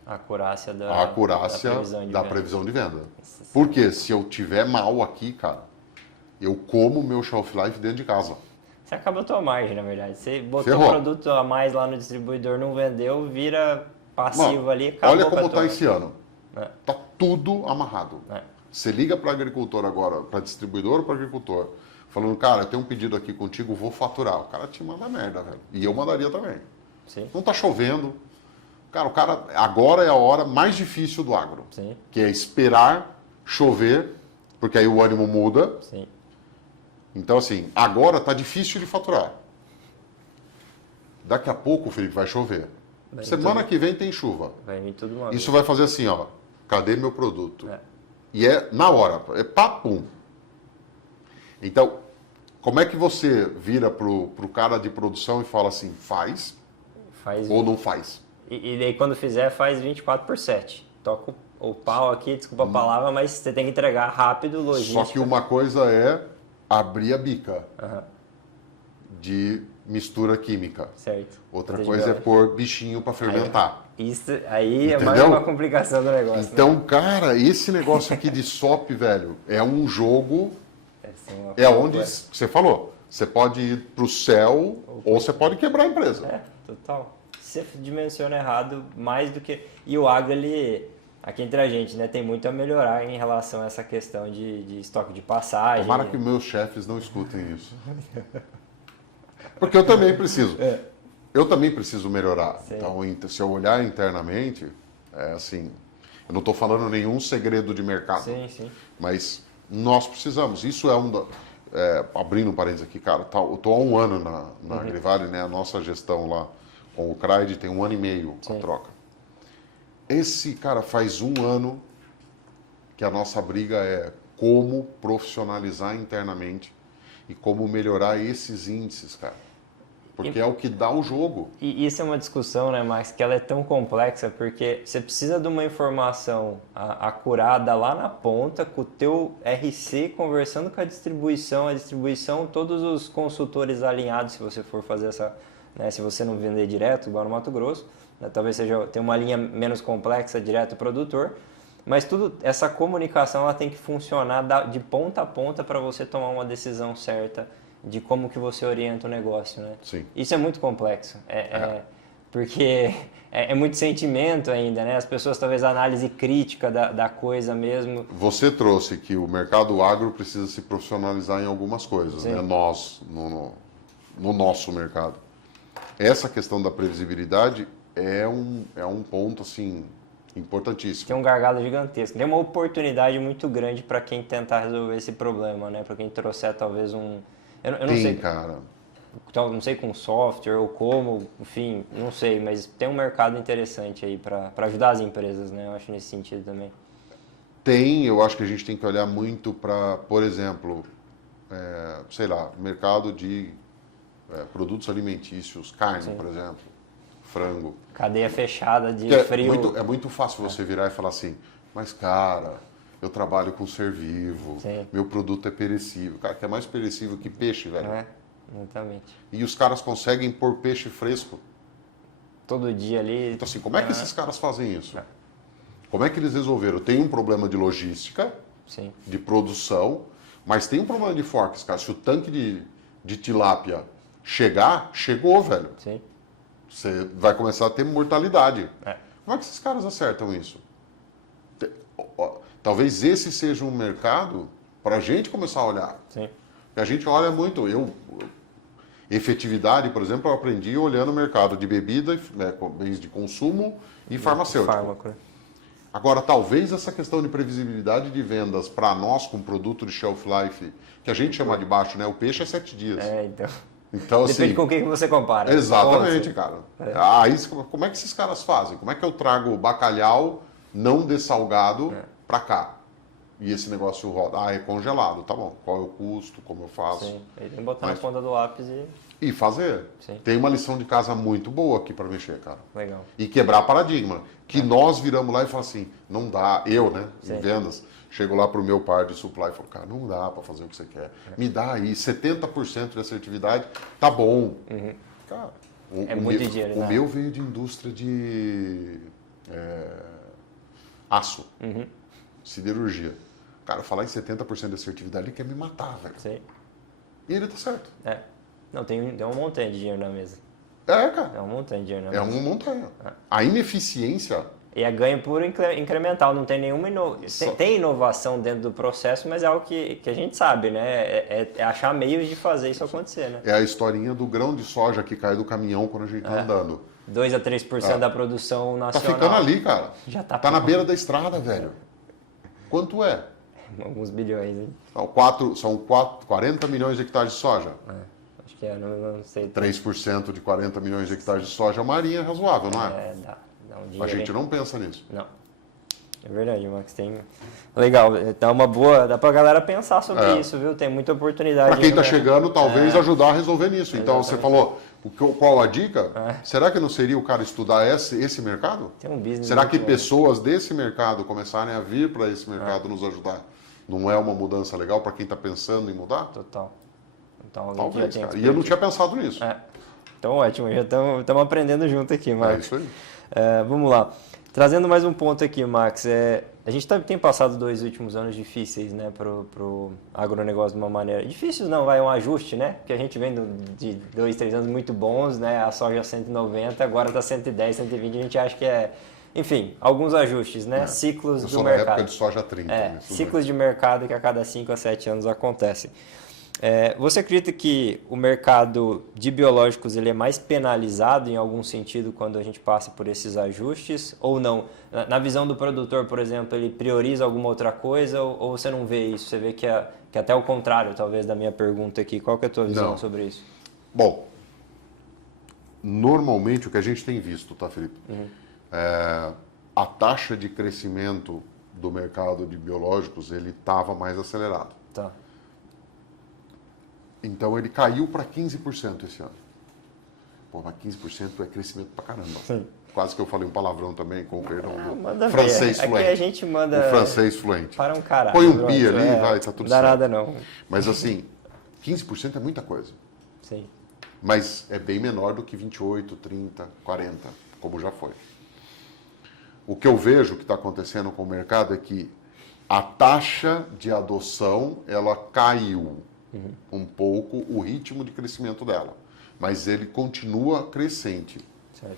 A acurácia da previsão de venda. Porque se eu tiver mal aqui, cara, eu como meu shelf life dentro de casa. Você acaba a tua margem, na verdade. Você botou Ferrou. um produto a mais lá no distribuidor, não vendeu, vira passivo ali, acabou. Olha como está esse ano. Está tudo amarrado. Você liga para o agricultor agora, para distribuidor ou para agricultor, falando, cara, eu tenho um pedido aqui contigo, vou faturar. O cara te manda merda, velho. E eu mandaria também. Sim. Não está chovendo. Cara, agora é a hora mais difícil do agro. Sim. Que é esperar chover, porque aí o ânimo muda. Sim. Então, assim, agora está difícil de faturar. Daqui a pouco, Felipe, vai chover. Semana que vem tem chuva. Vai vir tudo uma Isso vai fazer assim, ó. Cadê meu produto? E é na hora, é papum. Então, como é que você vira pro cara de produção e fala assim, faz ou não faz? E daí quando fizer, faz 24/7. Toca o pau aqui, desculpa a palavra, mas você tem que entregar rápido, logística. Só que uma coisa é abrir a bica de mistura química. Certo. Outra Proteína coisa é biológica. pôr bichinho para fermentar. Isso aí é mais Entendeu? uma complicação do negócio. Né? Então, cara, esse negócio aqui de SOP, velho, é um jogo. Deve ser uma É coisa onde boa. você falou. Você pode ir pro céu ou você pode quebrar a empresa. É, total. Se você dimensiona errado, mais do que... E o agro, ele... Aqui entre a gente, né? Tem muito a melhorar em relação a essa questão de estoque de passagem. Tomara que meus chefes não escutem isso. Porque eu também preciso. Eu também preciso melhorar. Sim. Então, se eu olhar internamente, é assim, eu não estou falando nenhum segredo de mercado. Sim, sim. Mas nós precisamos. Isso é abrindo um parênteses aqui, cara, eu estou há um ano na Agrivale, né? A nossa gestão lá com o CRAID tem 1 ano e meio a Sim. troca. Esse, cara, faz 1 ano que a nossa briga é como profissionalizar internamente e como melhorar esses índices, cara. Porque é o que dá o jogo. E isso é uma discussão, né, Max, que ela é tão complexa porque você precisa de uma informação acurada lá na ponta, com o teu RC conversando com a distribuição, todos os consultores alinhados, se você for fazer essa, né, se você não vender direto, igual no Mato Grosso, né, talvez tenha uma linha menos complexa, direto produtor, mas essa comunicação ela tem que funcionar de ponta a ponta para você tomar uma decisão certa de como que você orienta o negócio, né? Sim. Isso é muito complexo, porque é muito sentimento ainda, né? As pessoas talvez análise crítica da coisa mesmo. Você trouxe que o mercado agro precisa se profissionalizar em algumas coisas, Sim. né? Nós, no nosso mercado. Essa questão da previsibilidade é um ponto, assim, importantíssimo. Tem um gargalo gigantesco. Tem uma oportunidade muito grande para quem tentar resolver esse problema, né? Para quem trouxer talvez eu não sei, cara. então, não sei com software ou como, enfim, não sei, mas tem um mercado interessante aí para ajudar as empresas, né? Eu acho nesse sentido também. Eu acho que a gente tem que olhar muito para, por exemplo, sei lá, mercado de produtos alimentícios, carne, Sim. por exemplo, frango. Cadeia fechada de Que frio. é muito fácil você virar e falar assim, mas cara, eu trabalho com ser vivo, Sim. meu produto é perecível. Cara, que é mais perecível que peixe, velho. É, exatamente. E os caras conseguem pôr peixe fresco. Todo dia ali. Então assim, como é que esses caras fazem isso? Como é que eles resolveram? Tem um problema de logística, Sim. de produção, mas tem um problema de forks, cara. Se o tanque de tilápia chegou, velho. Sim. Você vai começar a ter mortalidade. É. Como é que esses caras acertam isso? Talvez esse seja um mercado para a gente começar a olhar. Sim. Porque a gente olha muito. Efetividade, por exemplo, eu aprendi olhando o mercado de bebida, bens de consumo e farmacêutico. Fármaco. Agora, talvez essa questão de previsibilidade de vendas para nós com produto de shelf life, que a gente chama de baixo, né? O peixe é 7 dias. Então. Então, Depende assim, com quem que você compara. exatamente, Ponto. cara. Aí, como é que esses caras fazem? Como é que eu trago bacalhau não dessalgado para cá? E esse negócio roda. É congelado, tá bom. Qual é o custo? Como eu faço? Sim. Aí tem que botar na ponta do lápis E fazer. Sim. Tem uma lição de casa muito boa aqui para mexer, cara. Legal. E quebrar paradigma. Que nós viramos lá e falamos assim, não dá. Eu, né, Sim. em vendas, chego lá pro meu par de supply e falo, cara, não dá para fazer o que você quer. Me dá aí 70% de assertividade, tá bom. Cara, muito dinheiro, o né? meu veio de indústria de aço, siderurgia. Cara, falar em 70% de assertividade, ele quer me matar, velho. Sim. E ele tá certo. Não, tem um montante de dinheiro na mesa. Cara. É um montante de dinheiro na É mesa. uma montanha. A ineficiência... E é ganho puro incremental, não tem nenhuma inovação. Tem inovação dentro do processo, mas é algo que a gente sabe, né? É achar meios de fazer isso acontecer, né? É a historinha do grão de soja que cai do caminhão quando a gente tá andando. 2 a 3% da produção Tá nacional. ficando ali, cara. Já tá na pronto. beira da estrada, velho. Quanto é? Alguns bilhões, hein? São 40 milhões de hectares de soja. Acho que não sei. 3% de 40 milhões de hectares de soja é uma arinha razoável, não é? Dá um dinheiro. A gente não pensa nisso. Não. É verdade, Max. Legal. Dá pra galera pensar sobre isso, viu? Tem muita oportunidade. Para quem aí, tá né? chegando, talvez ajudar a resolver nisso. Então, você falou, qual a dica? Será que não seria o cara estudar esse mercado? Tem um business. Será que muito bom. pessoas desse mercado começarem a vir para esse mercado nos ajudar? Não é uma mudança legal para quem está pensando em mudar? Total. Então, alguém Talvez, já tem cara. E eu não tinha pensado nisso. Então, ótimo, já estamos aprendendo junto aqui, Max. É isso aí. Vamos lá. Trazendo mais um ponto aqui, Max. A gente tem passado 2 últimos anos difíceis, né, pro agronegócio de uma maneira... Difíceis não, vai um ajuste, né? Porque a gente vem de 2, 3 anos muito bons, né? A soja 190, agora está 110, 120, a gente acha que Enfim, alguns ajustes, né? Ciclos do mercado. Na época de soja 30. Né? Ciclos de mercado que a cada 5 a 7 anos acontecem. Você acredita que o mercado de biológicos ele é mais penalizado em algum sentido quando a gente passa por esses ajustes ou não? Na visão do produtor, por exemplo, ele prioriza alguma outra coisa ou você não vê isso? Você vê que é até o contrário, talvez, da minha pergunta aqui. Qual que é a tua visão sobre isso? Bom, normalmente o que a gente tem visto, tá, Felipe? A taxa de crescimento do mercado de biológicos, ele estava mais acelerado. Tá. Então ele caiu para 15% esse ano. Pô, mas 15% é crescimento pra caramba. Sim. Quase que eu falei um palavrão também, com o perdão do francês fluente. Aqui a gente manda... O francês fluente. Para um caralho. Põe um pi ali, vai, tá tudo certo. Não dá certo. nada não. Mas assim, 15% é muita coisa. Sim. Mas é bem menor do que 28, 30, 40, como já foi. O que eu vejo que está acontecendo com o mercado é que a taxa de adoção, ela caiu um pouco o ritmo de crescimento dela. Mas ele continua crescente. Certo.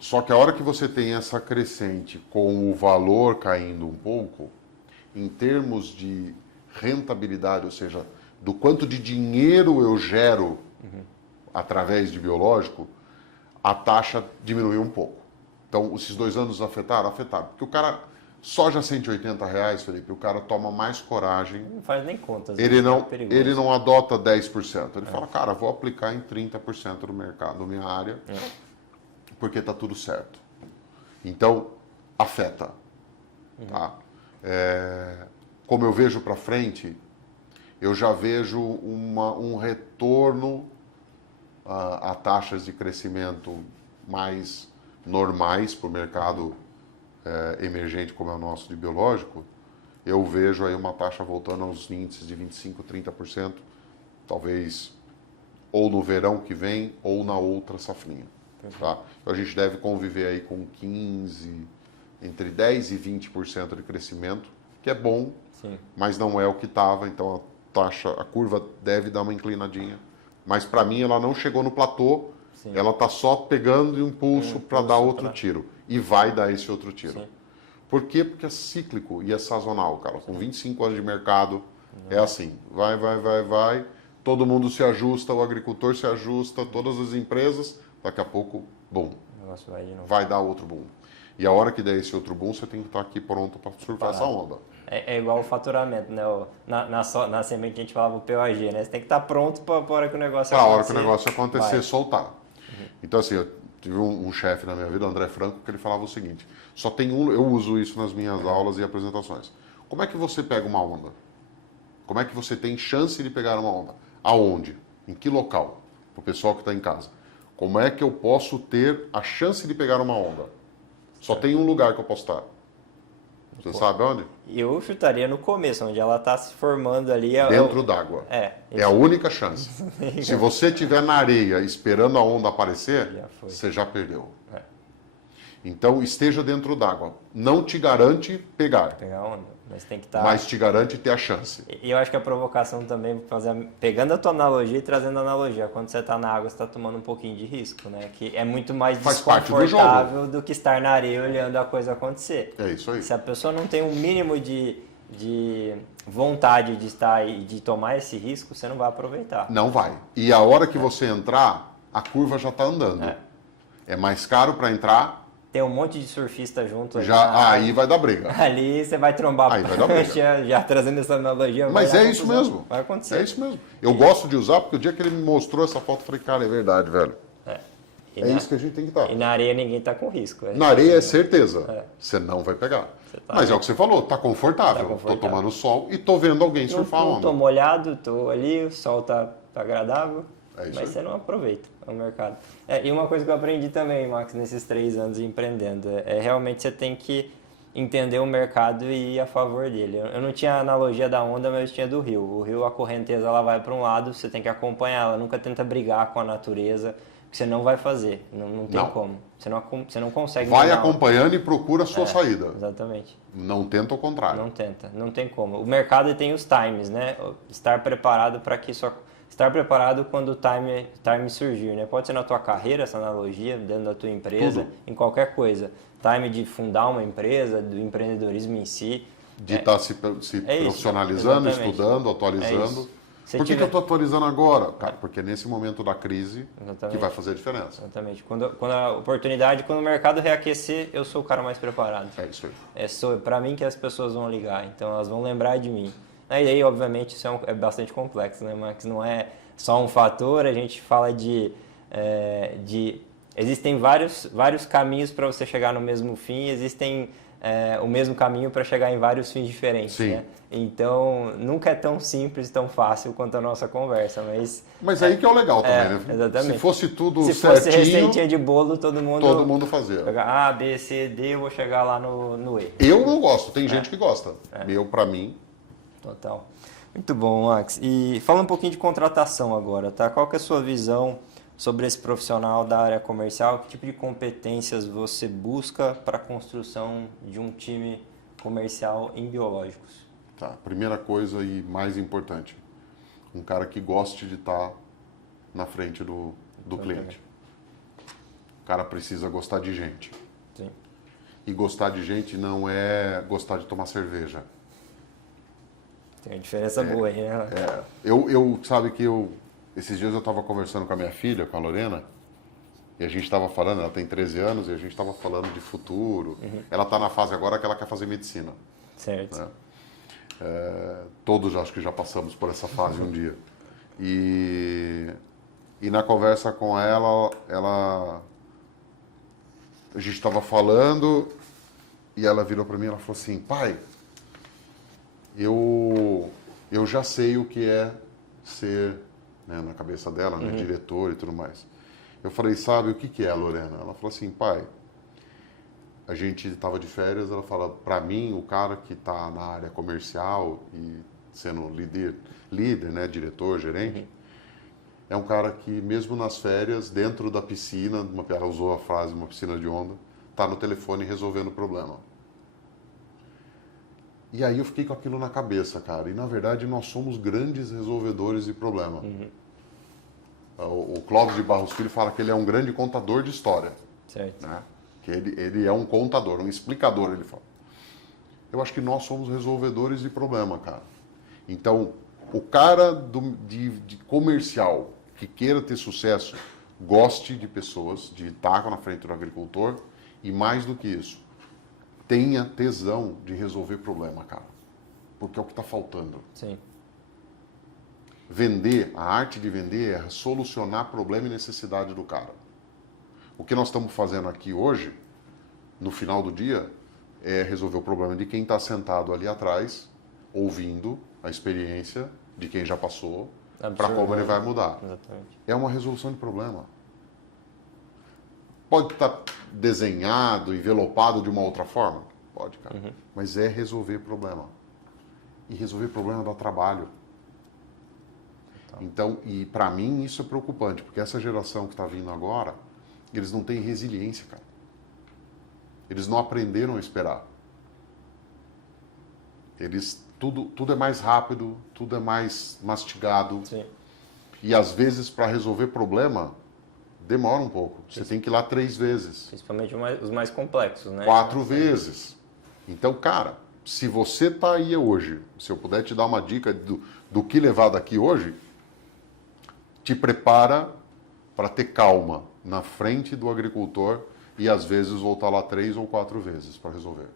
Só que a hora que você tem essa crescente com o valor caindo um pouco, em termos de rentabilidade, ou seja, do quanto de dinheiro eu gero através de biológico, a taxa diminuiu um pouco. Então, esses 2 anos afetaram? Afetaram. Porque o cara, soja R$180, Felipe, o cara toma mais coragem. Não faz nem conta. Ele não adota 10%. Ele fala, cara, vou aplicar em 30% do mercado, da minha área, porque está tudo certo. Então, afeta. Tá? Como eu vejo para frente, eu já vejo um retorno a taxas de crescimento mais normais para o mercado emergente como é o nosso de biológico. Eu vejo aí uma taxa voltando aos índices de 25%, 30%, talvez ou no verão que vem ou na outra safrinha. Tá? Então a gente deve conviver aí com 15%, entre 10% e 20% de crescimento, que é bom, Sim. mas não é o que estava, então a curva deve dar uma inclinadinha. Mas para mim ela não chegou no platô, Sim. ela está só pegando impulso para dar outro tiro. E vai dar esse outro tiro. Sim. Por quê? Porque é cíclico e é sazonal, cara. Com 25 anos de mercado, é assim. Vai. Todo mundo se ajusta, o agricultor se ajusta, todas as empresas. Daqui a pouco, boom. O negócio vai de novo. Vai dar outro boom. E a hora que der esse outro boom, você tem que estar aqui pronto para surfar essa onda. É igual o faturamento, né? Na semente a gente falava o POG, né? Você tem que estar pronto para a hora que o negócio acontecer. Para a hora que o negócio acontecer, vai. soltar. Então, assim, eu tive um chefe na minha vida, André Franco, que ele falava o seguinte: só tem eu uso isso nas minhas aulas e apresentações. Como é que você pega uma onda? Como é que você tem chance de pegar uma onda? Aonde? Em que local? Para o pessoal que está em casa. Como é que eu posso ter a chance de pegar uma onda? Só tem um lugar que eu posso estar. Você sabe onde? Eu chutaria no começo, onde ela está se formando ali. Dentro d'água. É a única chance. Se você estiver na areia esperando a onda aparecer, você já perdeu. Então, esteja dentro d'água. Não te garante pegar. Pegar onda. Mas tem que estar... Mas te garante ter a chance. E eu acho que a provocação também, pegando a tua analogia e trazendo a analogia, quando você está na água, você está tomando um pouquinho de risco, né? Que é muito mais desconfortável do que estar na areia olhando a coisa acontecer. É isso aí. Se a pessoa não tem um mínimo de vontade de estar e de tomar esse risco, você não vai aproveitar. Não vai. E a hora que você entrar, a curva já está andando. É mais caro para entrar. Tem um monte de surfista junto. Aí vai dar briga. Ali você vai trombar aí vai dar briga. Já trazendo essa analogia. Mas é isso mesmo. Vai acontecer. É isso mesmo. Eu gosto de usar, porque o dia que ele me mostrou essa foto, eu falei, cara, é verdade, velho. Isso que a gente tem que estar. E na areia ninguém está com risco. Na areia é certeza. Você não vai pegar. Mas é o que você falou, tá confortável. Tô tomando sol e tô vendo alguém surfar a onda. Tô molhado, tô ali, o sol tá agradável. É isso mas aí. você não aproveita o mercado. E uma coisa que eu aprendi também, Max, nesses 3 anos empreendendo, realmente você tem que entender o mercado e ir a favor dele. Eu não tinha a analogia da onda, mas eu tinha do rio. O rio, a correnteza, ela vai para um lado, você tem que acompanhar ela, nunca tenta brigar com a natureza, que você não vai fazer, não tem como. Você não consegue... Vai acompanhando e procura a sua saída. Exatamente. Não tenta o contrário. Não tenta, não tem como. O mercado tem os times, né? Estar preparado para que isso... Estar preparado quando o time surgir, né? Pode ser na tua carreira, essa analogia, dentro da tua empresa, em qualquer coisa. Time de fundar uma empresa, do empreendedorismo em si. De estar se profissionalizando, estudando, atualizando. Por que eu estou atualizando agora? Cara, porque é nesse momento da crise que vai fazer a diferença. Exatamente. Quando a oportunidade, quando o mercado reaquecer, eu sou o cara mais preparado. É isso aí. É para mim que as pessoas vão ligar, então elas vão lembrar de mim. E aí, obviamente, isso é bastante complexo, né, Max? Não é só um fator, a gente fala existem vários caminhos para você chegar no mesmo fim, existem o mesmo caminho para chegar em vários fins diferentes. Sim. Né? Então, nunca é tão simples, tão fácil quanto a nossa conversa, mas aí que é o legal também, né? Exatamente. Se fosse tudo certinho... Se fosse receitinha de bolo, todo mundo fazia. A, B, C, D, eu vou chegar lá no E. Eu não gosto, tem gente que gosta. Para mim... Total. Muito bom, Max. E fala um pouquinho de contratação agora, tá? Qual que é a sua visão sobre esse profissional da área comercial? Que tipo de competências você busca para a construção de um time comercial em biológicos? Tá, primeira coisa e mais importante, um cara que goste de estar na frente do cliente. O cara precisa gostar de gente. Sim. E gostar de gente não é gostar de tomar cerveja. Tem uma diferença boa aí, né? Sabe que esses dias eu estava conversando com a minha filha, com a Lorena, e a gente estava falando, ela tem 13 anos, e a gente estava falando de futuro. Ela está na fase agora que ela quer fazer medicina. Certo. Né? Todos acho que já passamos por essa fase um dia. E na conversa com ela, a gente estava falando e ela virou para mim e ela falou assim, pai, eu já sei o que é ser, né, na cabeça dela, né, diretor e tudo mais. Eu falei, sabe o que é, Lorena? Ela falou assim, pai, a gente estava de férias, ela fala, para mim, o cara que está na área comercial e sendo líder, né, diretor, gerente, é um cara que mesmo nas férias, dentro da piscina, ela usou a frase, uma piscina de onda, está no telefone resolvendo o problema. E aí eu fiquei com aquilo na cabeça, cara. E na verdade nós somos grandes resolvedores de problema. O Clóvis de Barros Filho fala que ele é um grande contador de história. Certo. Né? Que ele é um contador, um explicador, ele fala. Eu acho que nós somos resolvedores de problema, cara. Então, o cara de comercial que queira ter sucesso, goste de pessoas, de estar na frente do agricultor e mais do que isso, tenha tesão de resolver problema, cara. Porque é o que está faltando. Sim. Vender, a arte de vender é solucionar problema e necessidade do cara. O que nós estamos fazendo aqui hoje, no final do dia, é resolver o problema de quem está sentado ali atrás, ouvindo a experiência de quem já passou, para como ele vai mudar. Exatamente. É uma resolução de problema. Pode estar desenhado, envelopado de uma outra forma? Pode, cara. Mas é resolver problema. E resolver problema dá trabalho. Então, e para mim isso é preocupante, porque essa geração que está vindo agora, eles não têm resiliência, cara. Eles não aprenderam a esperar. Tudo é mais rápido, tudo é mais mastigado. Sim. E às vezes para resolver problema demora um pouco. Você tem que ir lá 3 vezes. Principalmente os mais complexos, né? 4 vezes. Então, cara, se você está aí hoje, se eu puder te dar uma dica do que levar daqui hoje, te prepara para ter calma na frente do agricultor e às vezes voltar lá 3 ou 4 vezes para resolver.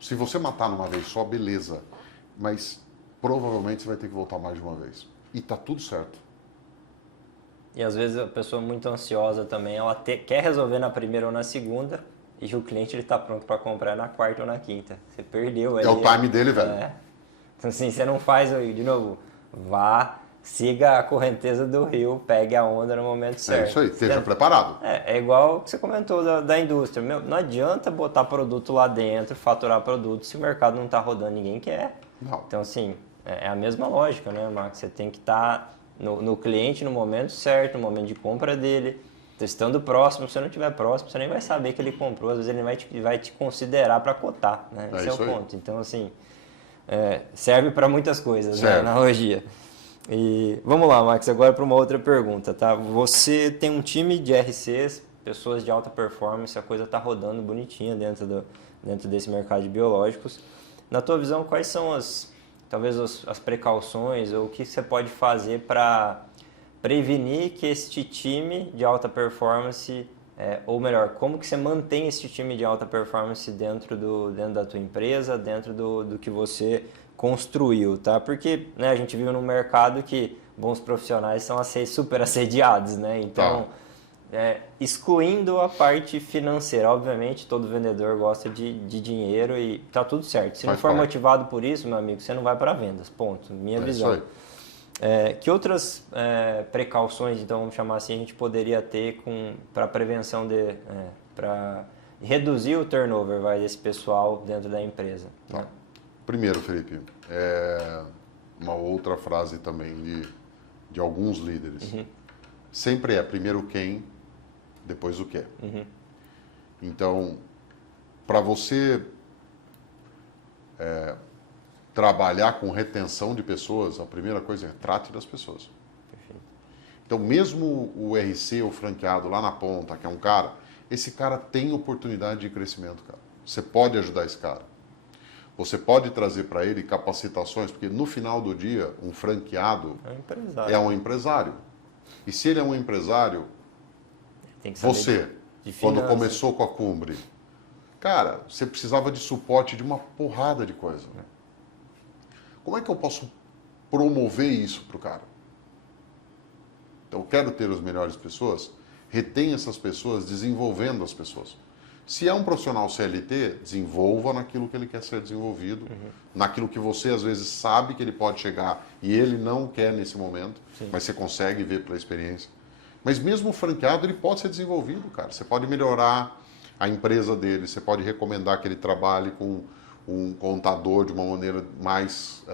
Se você matar numa vez só, beleza. Mas provavelmente você vai ter que voltar mais de uma vez. E tá tudo certo. E às vezes a pessoa muito ansiosa também, ela quer resolver na primeira ou na segunda e o cliente está pronto para comprar na quarta ou na quinta. Você perdeu ali. É o time dele, velho. Então assim, você não faz, de novo, vá, siga a correnteza do rio, pegue a onda no momento certo. É isso aí, esteja preparado. É igual o que você comentou da indústria. Meu, não adianta botar produto lá dentro, faturar produto, se o mercado não está rodando, ninguém quer. Não. Então, assim, é a mesma lógica, né, Max? Você tem que estar no cliente no momento certo, no momento de compra dele, testando próximo. Se você não estiver próximo, você nem vai saber que ele comprou. Às vezes ele vai te considerar para cotar, né? Esse é o ponto. Então, assim, serve para muitas coisas, né? Analogia. E vamos lá, Max, agora para uma outra pergunta, tá? Você tem um time de RCs, pessoas de alta performance, a coisa está rodando bonitinha dentro desse mercado de biológicos. Na tua visão, quais são talvez as precauções ou o que você pode fazer para prevenir que este time de alta performance, ou melhor, como que você mantém esse time de alta performance dentro da tua empresa, dentro do que você construiu, tá? Porque, né, a gente vive num mercado que bons profissionais são super assediados, né? Então, excluindo a parte financeira, obviamente, todo vendedor gosta de dinheiro e tá tudo certo. Se não for motivado por isso, meu amigo, você não vai para vendas, ponto. Minha visão. Que outras precauções, então, vamos chamar assim, a gente poderia ter para prevenção para reduzir o turnover desse pessoal dentro da empresa? Tá. Né? Primeiro, Felipe, uma outra frase também de alguns líderes. Uhum. Sempre primeiro quem, depois o quê. Uhum. Então, para você trabalhar com retenção de pessoas, a primeira coisa é trate das pessoas. Perfeito. Então, mesmo o RC, o franqueado lá na ponta, que é um cara, esse cara tem oportunidade de crescimento, cara. Você pode ajudar esse cara. Você pode trazer para ele capacitações, porque no final do dia, um franqueado é um empresário. E se ele é um empresário, você, quando começou com a Cumbre, cara, você precisava de suporte de uma porrada de coisa. Né? Como é que eu posso promover isso para o cara? Então, eu quero ter as melhores pessoas, retém essas pessoas desenvolvendo as pessoas. Se é um profissional CLT, desenvolva naquilo que ele quer ser desenvolvido, naquilo que você às vezes sabe que ele pode chegar e ele não quer nesse momento, mas você consegue ver pela experiência. Mas mesmo o franqueado, ele pode ser desenvolvido, cara. Você pode melhorar a empresa dele, você pode recomendar que ele trabalhe com um contador de uma maneira mais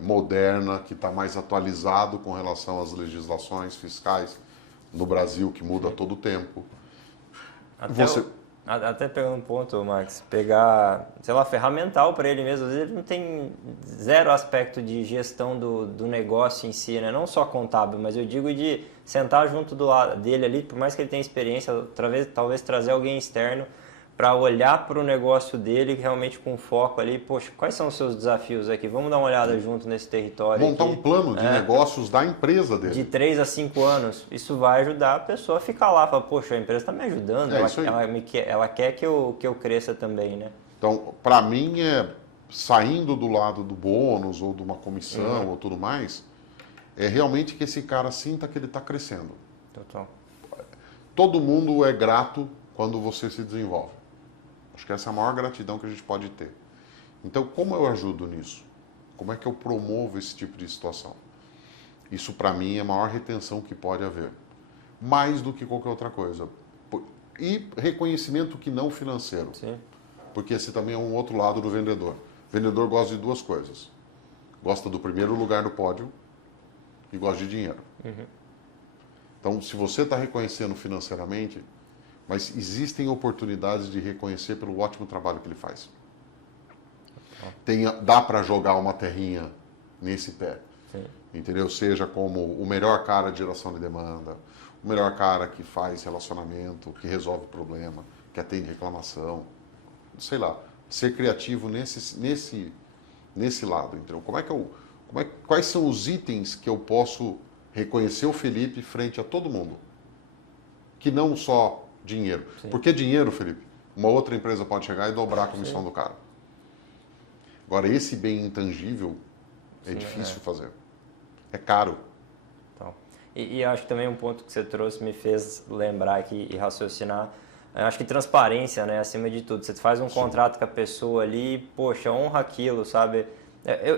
moderna, que está mais atualizado com relação às legislações fiscais no Brasil, que muda a todo tempo. Até pegando um ponto, Max, pegar, sei lá, ferramental para ele mesmo. Às vezes ele não tem zero aspecto de gestão do negócio em si, né? Não só contábil, mas eu digo de sentar junto do lado dele ali, por mais que ele tenha experiência, talvez trazer alguém externo para olhar para o negócio dele realmente com foco ali. Poxa, quais são os seus desafios aqui? Vamos dar uma olhada junto nesse território. Montar um plano de negócios da empresa dele. De 3 a 5 anos. Isso vai ajudar a pessoa a ficar lá. Falar, poxa, a empresa está me ajudando. Ela quer que eu cresça também, né? Então, para mim, saindo do lado do bônus ou de uma comissão ou tudo mais, é realmente que esse cara sinta que ele está crescendo. Total. Todo mundo é grato quando você se desenvolve. Acho que essa é a maior gratidão que a gente pode ter. Então, como eu ajudo nisso? Como é que eu promovo esse tipo de situação? Isso, para mim, é a maior retenção que pode haver. Mais do que qualquer outra coisa. E reconhecimento que não financeiro. Sim. Porque esse também é um outro lado do vendedor. O vendedor gosta de duas coisas. Gosta do primeiro lugar no pódio e gosta de dinheiro. Então, se você está reconhecendo financeiramente, mas existem oportunidades de reconhecer pelo ótimo trabalho que ele faz. Dá para jogar uma terrinha nesse pé. Sim. Entendeu? Seja como o melhor cara de geração de demanda, o melhor cara que faz relacionamento, que resolve problema, que atende reclamação. Sei lá, ser criativo nesse lado. Então, quais são os itens que eu posso reconhecer o Felipe frente a todo mundo? Que não só dinheiro. Sim. Porque dinheiro, Felipe, uma outra empresa pode chegar e dobrar a comissão do cara. Agora, esse bem intangível é difícil fazer. É caro. Então, e acho que também um ponto que você trouxe me fez lembrar aqui e raciocinar. Acho que transparência, né, acima de tudo. Você faz um contrato com a pessoa ali, poxa, honra aquilo, sabe?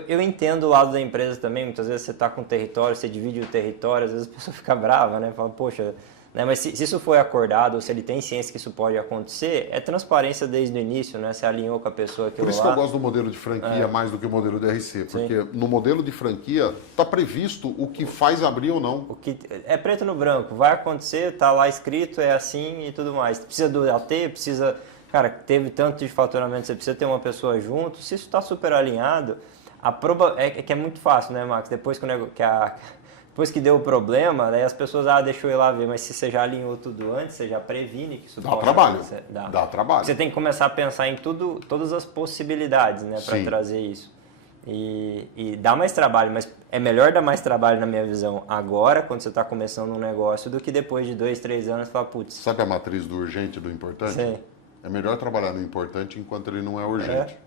Eu entendo o lado da empresa também, muitas vezes você está com território, você divide o território, às vezes a pessoa fica brava, né? Fala, poxa, né? Mas se isso foi acordado, ou se ele tem ciência que isso pode acontecer, é transparência desde o início, né? Você alinhou com a pessoa aquilo Por isso lá. que eu gosto do modelo de franquia mais do que o modelo de RC, porque no modelo de franquia está previsto o que faz abrir ou não. O que é preto no branco, vai acontecer, tá lá escrito, é assim e tudo mais. Precisa do AT, precisa... Cara, teve tanto de faturamento, você precisa ter uma pessoa junto. Se isso está super alinhado, é que é muito fácil, né, Max? Depois que deu o problema, daí as pessoas, deixa eu ir lá ver, mas se você já alinhou tudo antes, você já previne que isso pode acontecer. Dá trabalho. Você tem que começar a pensar em todas as possibilidades, né, para trazer isso. E dá mais trabalho, mas é melhor dar mais trabalho, na minha visão, agora, quando você está começando um negócio, do que depois de 2, 3 anos falar, putz... Sabe a matriz do urgente e do importante? Sim. É melhor trabalhar no importante enquanto ele não é urgente.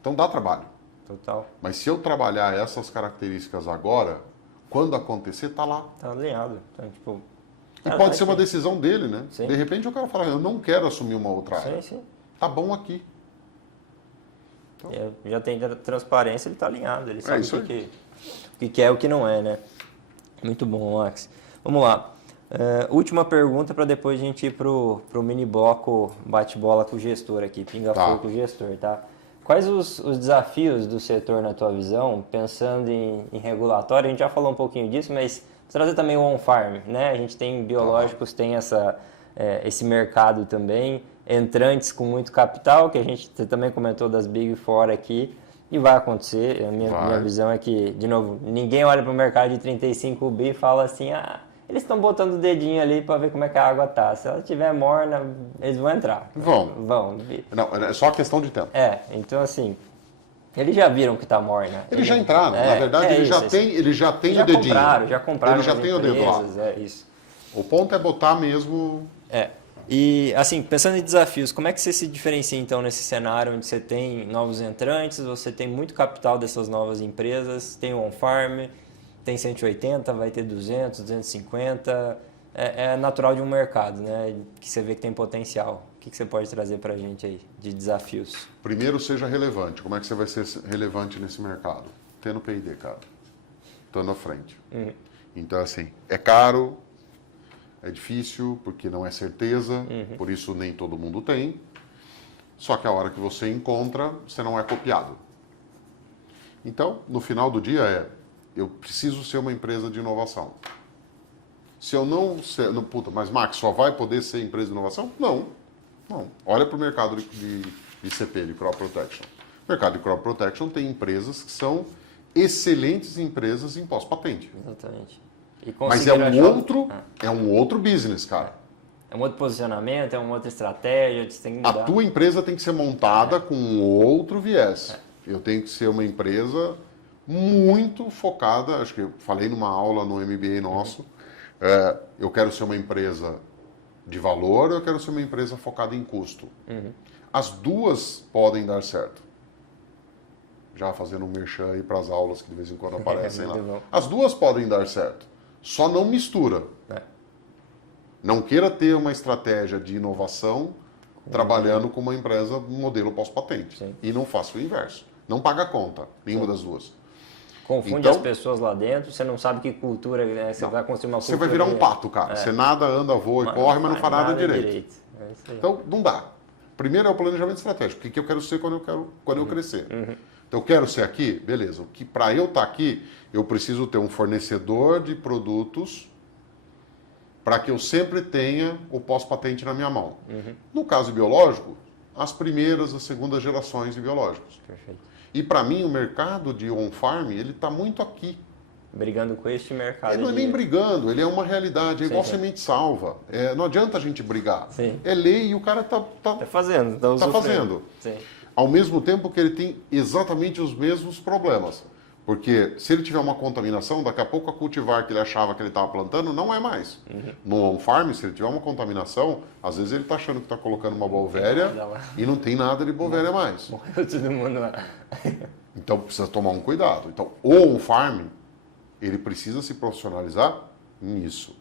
Então dá trabalho. Total. Mas se eu trabalhar essas características agora, quando acontecer, tá lá. Tá alinhado. Então, tipo, e pode ser uma decisão dele, né? Sim. De repente o cara fala, eu não quero assumir uma outra área. Sim. Tá bom aqui. Então... Já tem transparência, ele tá alinhado. Ele sabe isso o que é e o que não é, né? Muito bom, Max. Vamos lá. Última pergunta para depois a gente ir pro mini bloco bate-bola com o gestor aqui, pinga-fogo com o gestor, tá? Quais os desafios do setor na tua visão, pensando em regulatório? A gente já falou um pouquinho disso, mas trazer também o on-farm, né? A gente tem biológicos, tem esse mercado também, entrantes com muito capital, que você também comentou das Big Four aqui, e vai acontecer. A minha visão é que, de novo, ninguém olha para o mercado de 35 bi e fala assim, eles estão botando o dedinho ali para ver como é que a água tá. Se ela estiver morna, eles vão entrar. Vão. Não, é só questão de tempo. Então assim, eles já viram que tá morna. Eles já entraram. Na verdade, eles já têm o dedinho. Já compraram. Eles já têm o dedo lá. Isso. O ponto é botar mesmo... E assim, pensando em desafios, como é que você se diferencia então nesse cenário onde você tem novos entrantes, você tem muito capital dessas novas empresas, tem o on-farm, tem 180, vai ter 200, 250, é natural de um mercado, né? Que você vê que tem potencial. O que você pode trazer para a gente aí de desafios? Primeiro, seja relevante. Como é que você vai ser relevante nesse mercado? Tendo P&D, cara. Estando à frente. Então, assim, é caro, é difícil, porque não é certeza, por isso nem todo mundo tem. Só que a hora que você encontra, você não é copiado. Então, no final do dia eu preciso ser uma empresa de inovação. Se eu não ser... mas Max, só vai poder ser empresa de inovação? Não. Olha para o mercado de ICP, de Crop Protection. O mercado de Crop Protection tem empresas que são excelentes empresas em pós-patente. Exatamente. Mas é um outro business, cara. É um outro posicionamento, é uma outra estratégia, você tem que mudar. A tua empresa tem que ser montada com um outro viés. Eu tenho que ser uma empresa muito focada, acho que eu falei numa aula no MBA nosso, eu quero ser uma empresa de valor, eu quero ser uma empresa focada em custo. As duas podem dar certo. Já fazendo um merchan aí para as aulas que de vez em quando aparecem lá. Bom. As duas podem dar certo, só não mistura. Não queira ter uma estratégia de inovação trabalhando com uma empresa modelo pós-patente. E não faça o inverso. Não paga a conta, nenhuma das duas. Confunde as pessoas lá dentro, você não sabe que cultura, né? Você vai construir uma cultura. Você vai virar um pato, cara. Você nada, anda, voa e corre, mas não faz nada direito. Então, não dá. Primeiro é o planejamento estratégico. O que eu quero ser quando eu crescer. Então, eu quero ser aqui? Beleza. O que para eu estar aqui, eu preciso ter um fornecedor de produtos para que eu sempre tenha o pós-patente na minha mão. No caso biológico, as primeiras, as segundas gerações de biológicos. Perfeito. E para mim, o mercado de on-farm, ele está muito aqui. Brigando com este mercado. Ele não é nem brigando, ele é uma realidade, é igual semente salva. Não adianta a gente brigar. É lei e o cara está fazendo. Tá fazendo. Sim. Ao mesmo tempo que ele tem exatamente os mesmos problemas. Porque se ele tiver uma contaminação, daqui a pouco a cultivar que ele achava que ele estava plantando não é mais. No on-farm, se ele tiver uma contaminação, às vezes ele está achando que está colocando uma Bovéria e não tem nada de Bovéria mais. Morreu todo mundo lá. Então precisa tomar um cuidado. Então o on-farm, ele precisa se profissionalizar nisso.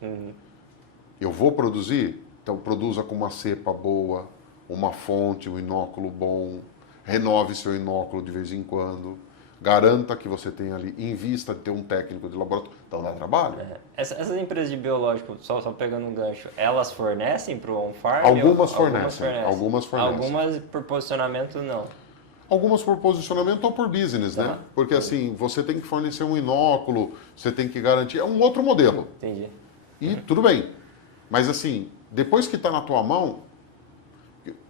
Eu vou produzir? Então produza com uma cepa boa, uma fonte, um inóculo bom, renove seu inóculo de vez em quando. garanta que você tenha ali, invista de ter um técnico de laboratório. Então dá trabalho. Essas empresas de biológico, só pegando um gancho, elas fornecem para o on-farm? Algumas fornecem. Algumas por posicionamento, não. Algumas por posicionamento ou por business, né? Porque assim, você tem que fornecer um inóculo, você tem que garantir. É um outro modelo. Entendi. E tudo bem. Mas assim, depois que está na tua mão,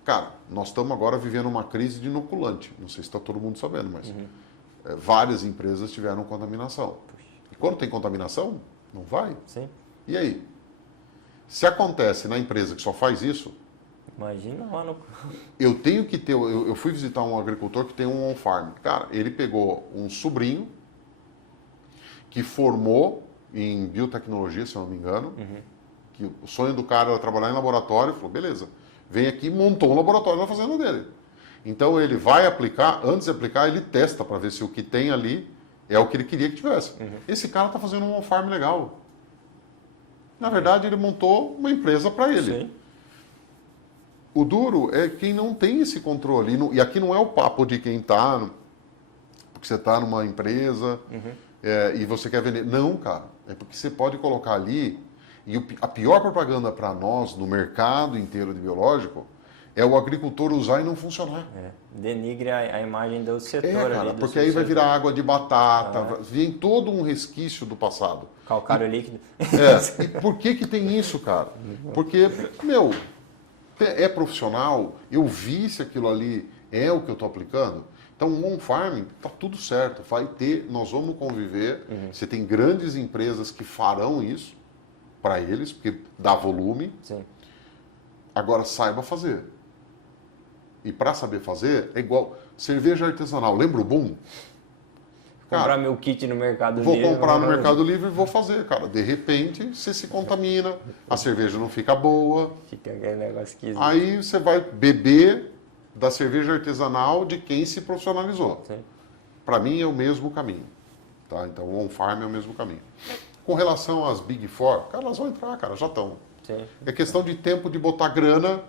cara, nós estamos agora vivendo uma crise de inoculante. Não sei se está todo mundo sabendo, mas várias empresas tiveram contaminação. E quando tem contaminação, não vai. Sim. E aí? Se acontece na empresa que só faz isso, imagina lá no... eu tenho que ter... Eu fui visitar um agricultor que tem um on-farm. Cara, ele pegou um sobrinho que formou em biotecnologia, se eu não me engano, que o sonho do cara era trabalhar em laboratório, falou, beleza, vem aqui e montou um laboratório na fazenda dele. Então ele vai aplicar, antes de aplicar, ele testa para ver se o que tem ali é o que ele queria que tivesse. Esse cara está fazendo um on-farm legal. Na verdade, ele montou uma empresa para ele. Sim. O duro é quem não tem esse controle. E aqui não é o papo de quem está, porque você está numa empresa e você quer vender. Não, cara. É porque você pode colocar ali, e a pior propaganda para nós, no mercado inteiro de biológico, é o agricultor usar e não funcionar. Denigre a imagem do setor. Cara, ali, porque aí vai virar água de batata, vem todo um resquício do passado. Calcário líquido. E por que tem isso, cara? Porque, meu, é profissional, eu vi se aquilo ali é o que eu estou aplicando. Então, o on-farming está tudo certo, vai ter, nós vamos conviver. Você tem grandes empresas que farão isso para eles, porque dá volume. Sim. Agora, saiba fazer. E para saber fazer, é igual cerveja artesanal. Lembra o boom? Comprar meu kit no Mercado Livre. Livre. Vou comprar no Mercado Livre e vou fazer, cara. De repente, você se contamina, a cerveja não fica boa. Fica aquele negócio esquisito. Aí você vai beber da cerveja artesanal de quem se profissionalizou. Para mim é o mesmo caminho. Tá? Então o on-farm é o mesmo caminho. Com relação às Big Four, cara, elas vão entrar, cara, já estão. É questão de tempo de botar grana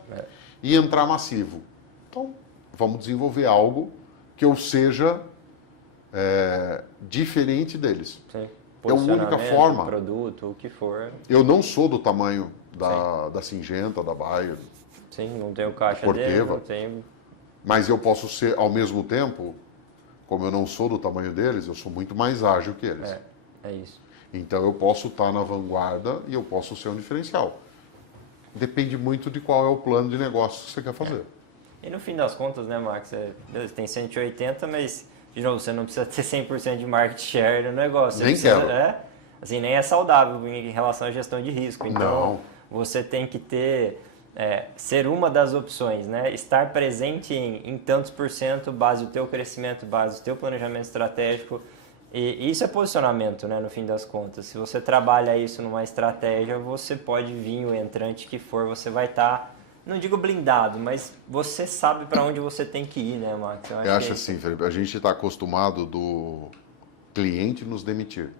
e entrar massivo. Então, vamos desenvolver algo que eu seja diferente deles. Sim. É a única forma. Produto, o que for. Eu não sou do tamanho da Syngenta, da Bayer. Sim, não tenho caixa Corteva, dele, não tenho... Mas eu posso ser, ao mesmo tempo, como eu não sou do tamanho deles, eu sou muito mais ágil que eles. É isso. Então eu posso estar na vanguarda e eu posso ser um diferencial. Depende muito de qual é o plano de negócio que você quer fazer. E no fim das contas, né, Max, você tem 180, mas, de novo, você não precisa ter 100% de market share no negócio. Nem quero. Assim, nem é saudável em relação à gestão de risco. Então, você tem que ter... ser uma das opções, né? Estar presente em tantos por cento, base o teu crescimento, base o teu planejamento estratégico. E isso é posicionamento, né? No fim das contas. Se você trabalha isso numa estratégia, você pode vir o entrante que for, você vai estar, não digo blindado, mas você sabe para onde você tem que ir, né, Max? Eu acho assim, Felipe, a gente está acostumado do cliente nos demitir.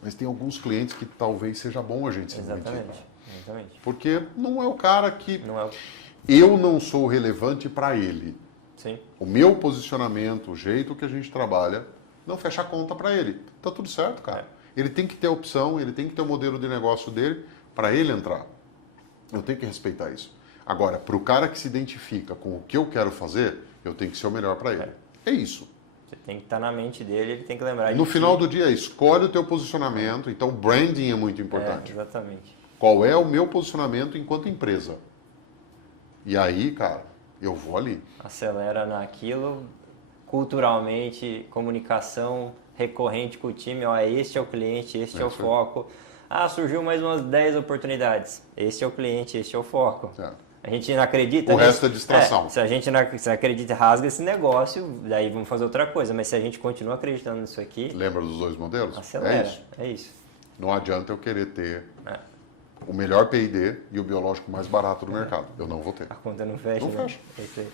Mas tem alguns clientes que talvez seja bom a gente se demitir. Exatamente. Porque não é o cara que... Não é... Eu não sou relevante para ele. Sim. O meu posicionamento, o jeito que a gente trabalha, não fecha a conta para ele. Tá tudo certo, cara. Ele tem que ter a opção, ele tem que ter o modelo de negócio dele para ele entrar. Eu tenho que respeitar isso. Agora, para o cara que se identifica com o que eu quero fazer, eu tenho que ser o melhor para ele. É isso. Você tem que estar na mente dele, ele tem que lembrar No final do dia, escolhe o teu posicionamento. Então, branding é muito importante. Exatamente. Qual é o meu posicionamento enquanto empresa? E aí, cara, eu vou ali. Acelera naquilo, culturalmente, comunicação recorrente com o time, este é o cliente, este é o foco. Surgiu mais umas 10 oportunidades. Este é o cliente, este é o foco. A gente não acredita O resto é distração. Se a gente não acredita, rasga esse negócio, daí vamos fazer outra coisa. Mas se a gente continua acreditando nisso aqui... Lembra dos dois modelos? Acelera. É isso. Não adianta eu querer ter o melhor P&D e o biológico mais barato do mercado. Eu não vou ter. A conta não fecha, Não fecha. É isso aí.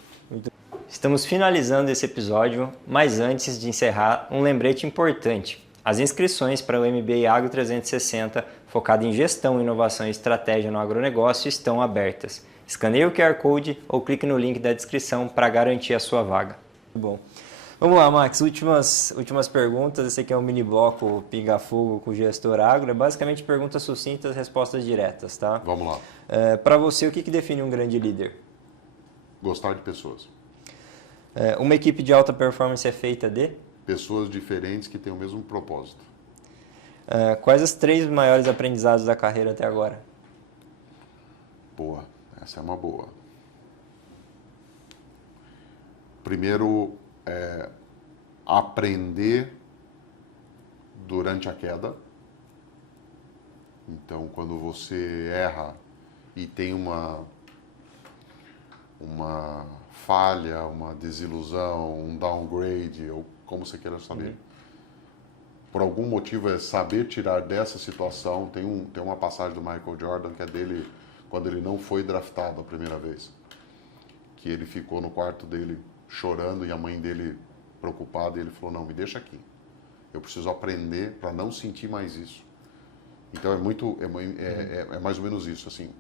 Estamos finalizando esse episódio, mas antes de encerrar, um lembrete importante. As inscrições para o MBA Agro 360, focado em gestão, inovação e estratégia no agronegócio, estão abertas. Escaneie o QR Code ou clique no link da descrição para garantir a sua vaga. Bom, Vamos lá, Max, últimas perguntas. Esse aqui é um mini bloco Pinga-Fogo com o Gestor Agro. É basicamente perguntas sucintas, respostas diretas, tá? Vamos lá. Para você, o que define um grande líder? Gostar de pessoas. Uma equipe de alta performance é feita de? Pessoas diferentes que têm o mesmo propósito. Quais os 3 maiores aprendizados da carreira até agora? Boa, essa é uma boa. Primeiro, aprender durante a queda. Então, quando você erra e tem uma falha, uma desilusão, um downgrade, ou como você queira saber. Por algum motivo é saber tirar dessa situação. Tem uma passagem do Michael Jordan que é dele quando ele não foi draftado a primeira vez. Que ele ficou no quarto dele chorando e a mãe dele preocupada e ele falou, não, me deixa aqui. Eu preciso aprender para não sentir mais isso. Então é mais ou menos isso, assim,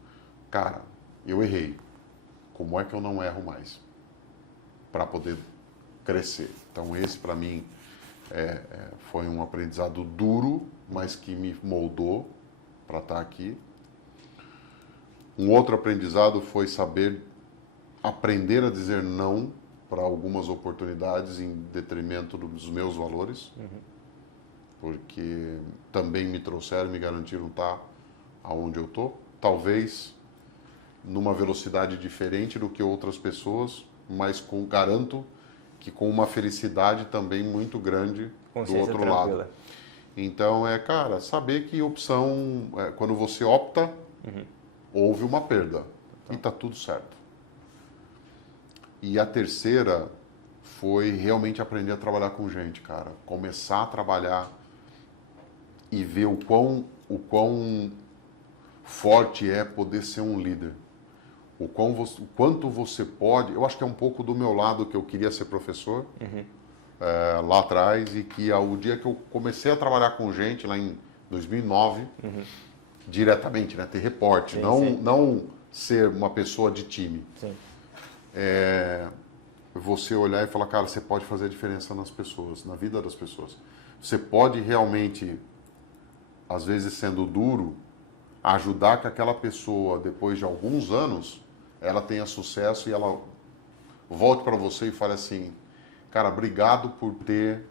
cara, eu errei. Como é que eu não erro mais? Para poder crescer. Então esse para mim foi um aprendizado duro, mas que me moldou para estar aqui. Um outro aprendizado foi aprender a dizer não para algumas oportunidades em detrimento dos meus valores, porque também me trouxeram, me garantiram estar aonde eu estou. Talvez numa velocidade diferente do que outras pessoas, mas garanto que com uma felicidade também muito grande do outro tranquila. lado. Então, cara, saber que opção, quando você opta, houve uma perda e está tudo certo. E a terceira foi realmente aprender a trabalhar com gente, cara. Começar a trabalhar e ver o quão forte é poder ser um líder. O quanto você pode... Eu acho que é um pouco do meu lado que eu queria ser professor lá atrás e que o dia que eu comecei a trabalhar com gente, lá em 2009, diretamente, né, ter reporte, não ser uma pessoa de time. Sim. Você olhar e falar, cara, você pode fazer a diferença nas pessoas, na vida das pessoas. Você pode realmente, às vezes sendo duro, ajudar que aquela pessoa, depois de alguns anos, ela tenha sucesso e ela volte para você e fale assim, cara, obrigado por ter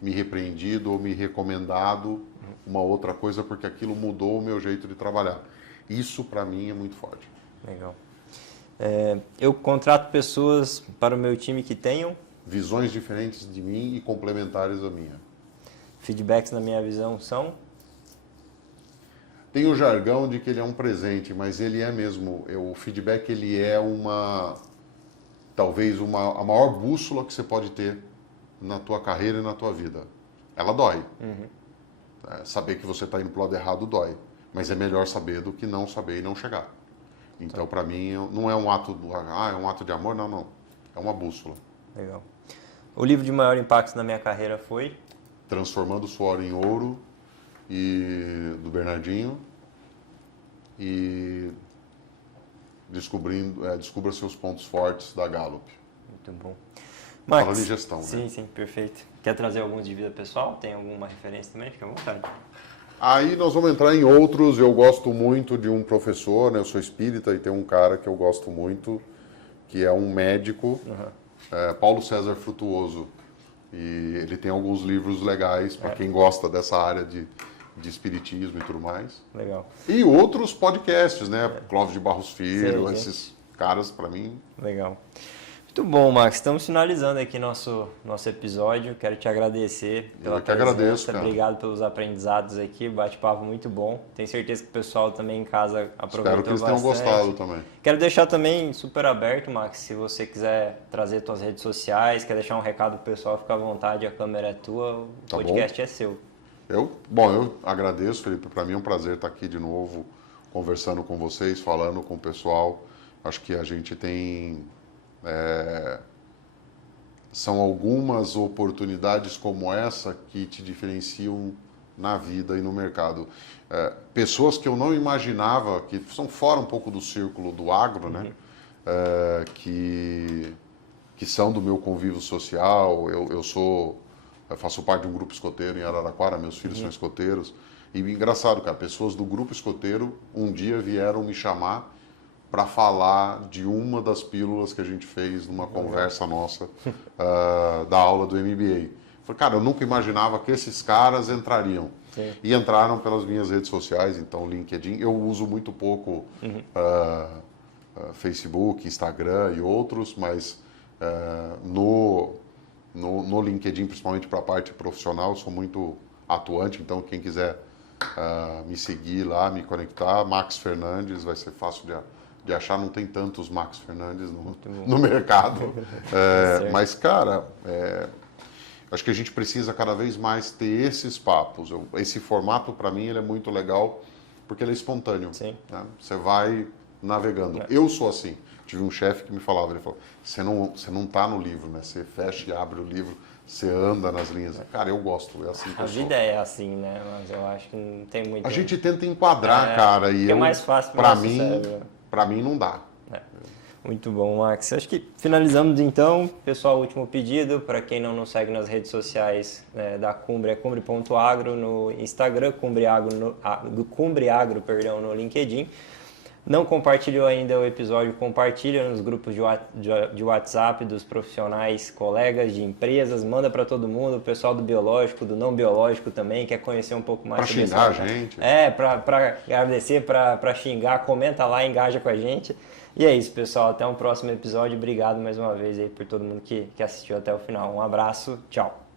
me repreendido ou me recomendado uma outra coisa, porque aquilo mudou o meu jeito de trabalhar. Isso, para mim, é muito forte. Legal. Eu contrato pessoas para o meu time que tenham visões diferentes de mim e complementares à minha. Feedbacks, na minha visão, são? Tem o jargão de que ele é um presente, mas ele é mesmo. O feedback ele é talvez a maior bússola que você pode ter na tua carreira e na tua vida. Ela dói. Saber que você está indo para o lado errado dói. Mas é melhor saber do que não saber e não chegar. Então, para mim, não é um ato é um ato de amor, não. É uma bússola. Legal. O livro de maior impacto na minha carreira foi? Transformando o Suor em Ouro, do Bernardinho, e Descubra Seus Pontos Fortes, da Gallup. Muito bom. Max, falando em gestão, sim, né? Sim, perfeito. Quer trazer alguns de vida pessoal? Tem alguma referência também? Fica à vontade. Aí nós vamos entrar em outros. Eu gosto muito de um professor, né? Eu sou espírita e tem um cara que eu gosto muito, que é um médico, Paulo César Frutuoso. E ele tem alguns livros legais para quem gosta dessa área de espiritismo e tudo mais. Legal. E outros podcasts, né? Clóvis de Barros Filho, Sim. esses caras, para mim. Legal. Muito bom, Max. Estamos finalizando aqui nosso episódio. Quero te agradecer pela presença. Agradeço, cara. Obrigado pelos aprendizados aqui. Bate-papo muito bom. Tenho certeza que o pessoal também em casa aproveitou bastante. Espero que eles tenham gostado também. Quero deixar também super aberto, Max, se você quiser trazer suas redes sociais, quer deixar um recado pro pessoal, fica à vontade, a câmera é tua, o podcast é seu. Eu agradeço, Felipe. Para mim é um prazer estar aqui de novo, conversando com vocês, falando com o pessoal. Acho que a gente tem... são algumas oportunidades como essa que te diferenciam na vida e no mercado. Pessoas que eu não imaginava, que são fora um pouco do círculo do agro, né? Que que são do meu convívio social. Eu faço parte de um grupo escoteiro em Araraquara, meus filhos são escoteiros. E engraçado, cara, pessoas do grupo escoteiro um dia vieram me chamar para falar de uma das pílulas que a gente fez numa conversa nossa da aula do MBA. Falei, cara, eu nunca imaginava que esses caras entrariam. Sim. E entraram pelas minhas redes sociais, então LinkedIn. Eu uso muito pouco Facebook, Instagram e outros, mas no LinkedIn, principalmente para a parte profissional, eu sou muito atuante, então quem quiser me seguir lá, me conectar, Max Fernandes, vai ser fácil de achar, não tem tantos Max Fernandes no mercado. Mas, cara, acho que a gente precisa cada vez mais ter esses papos. Esse formato, para mim, ele é muito legal, porque ele é espontâneo. Sim. Né? Você vai navegando. Eu sou assim. Tive um chefe que me falava, ele falou, você não tá no livro, né? Você fecha e abre o livro, você anda nas linhas. Cara, eu gosto, é assim que eu sou. A vida é assim, né? Mas eu acho que não tem muito... A gente tenta enquadrar, cara, e é mais fácil pra mim não dá. Muito bom, Max. Acho que finalizamos então. Pessoal, último pedido, para quem não nos segue nas redes sociais da Cumbre, é cumbre.agro no Instagram, cumbreagro no LinkedIn. Não compartilhou ainda o episódio, compartilha nos grupos de WhatsApp dos profissionais, colegas de empresas, manda para todo mundo, o pessoal do biológico, do não biológico também, quer conhecer um pouco mais sobre isso. Para xingar a gente. Para agradecer, para xingar, comenta lá, engaja com a gente. E é isso, pessoal, até um próximo episódio. Obrigado mais uma vez aí por todo mundo que assistiu até o final. Um abraço, tchau.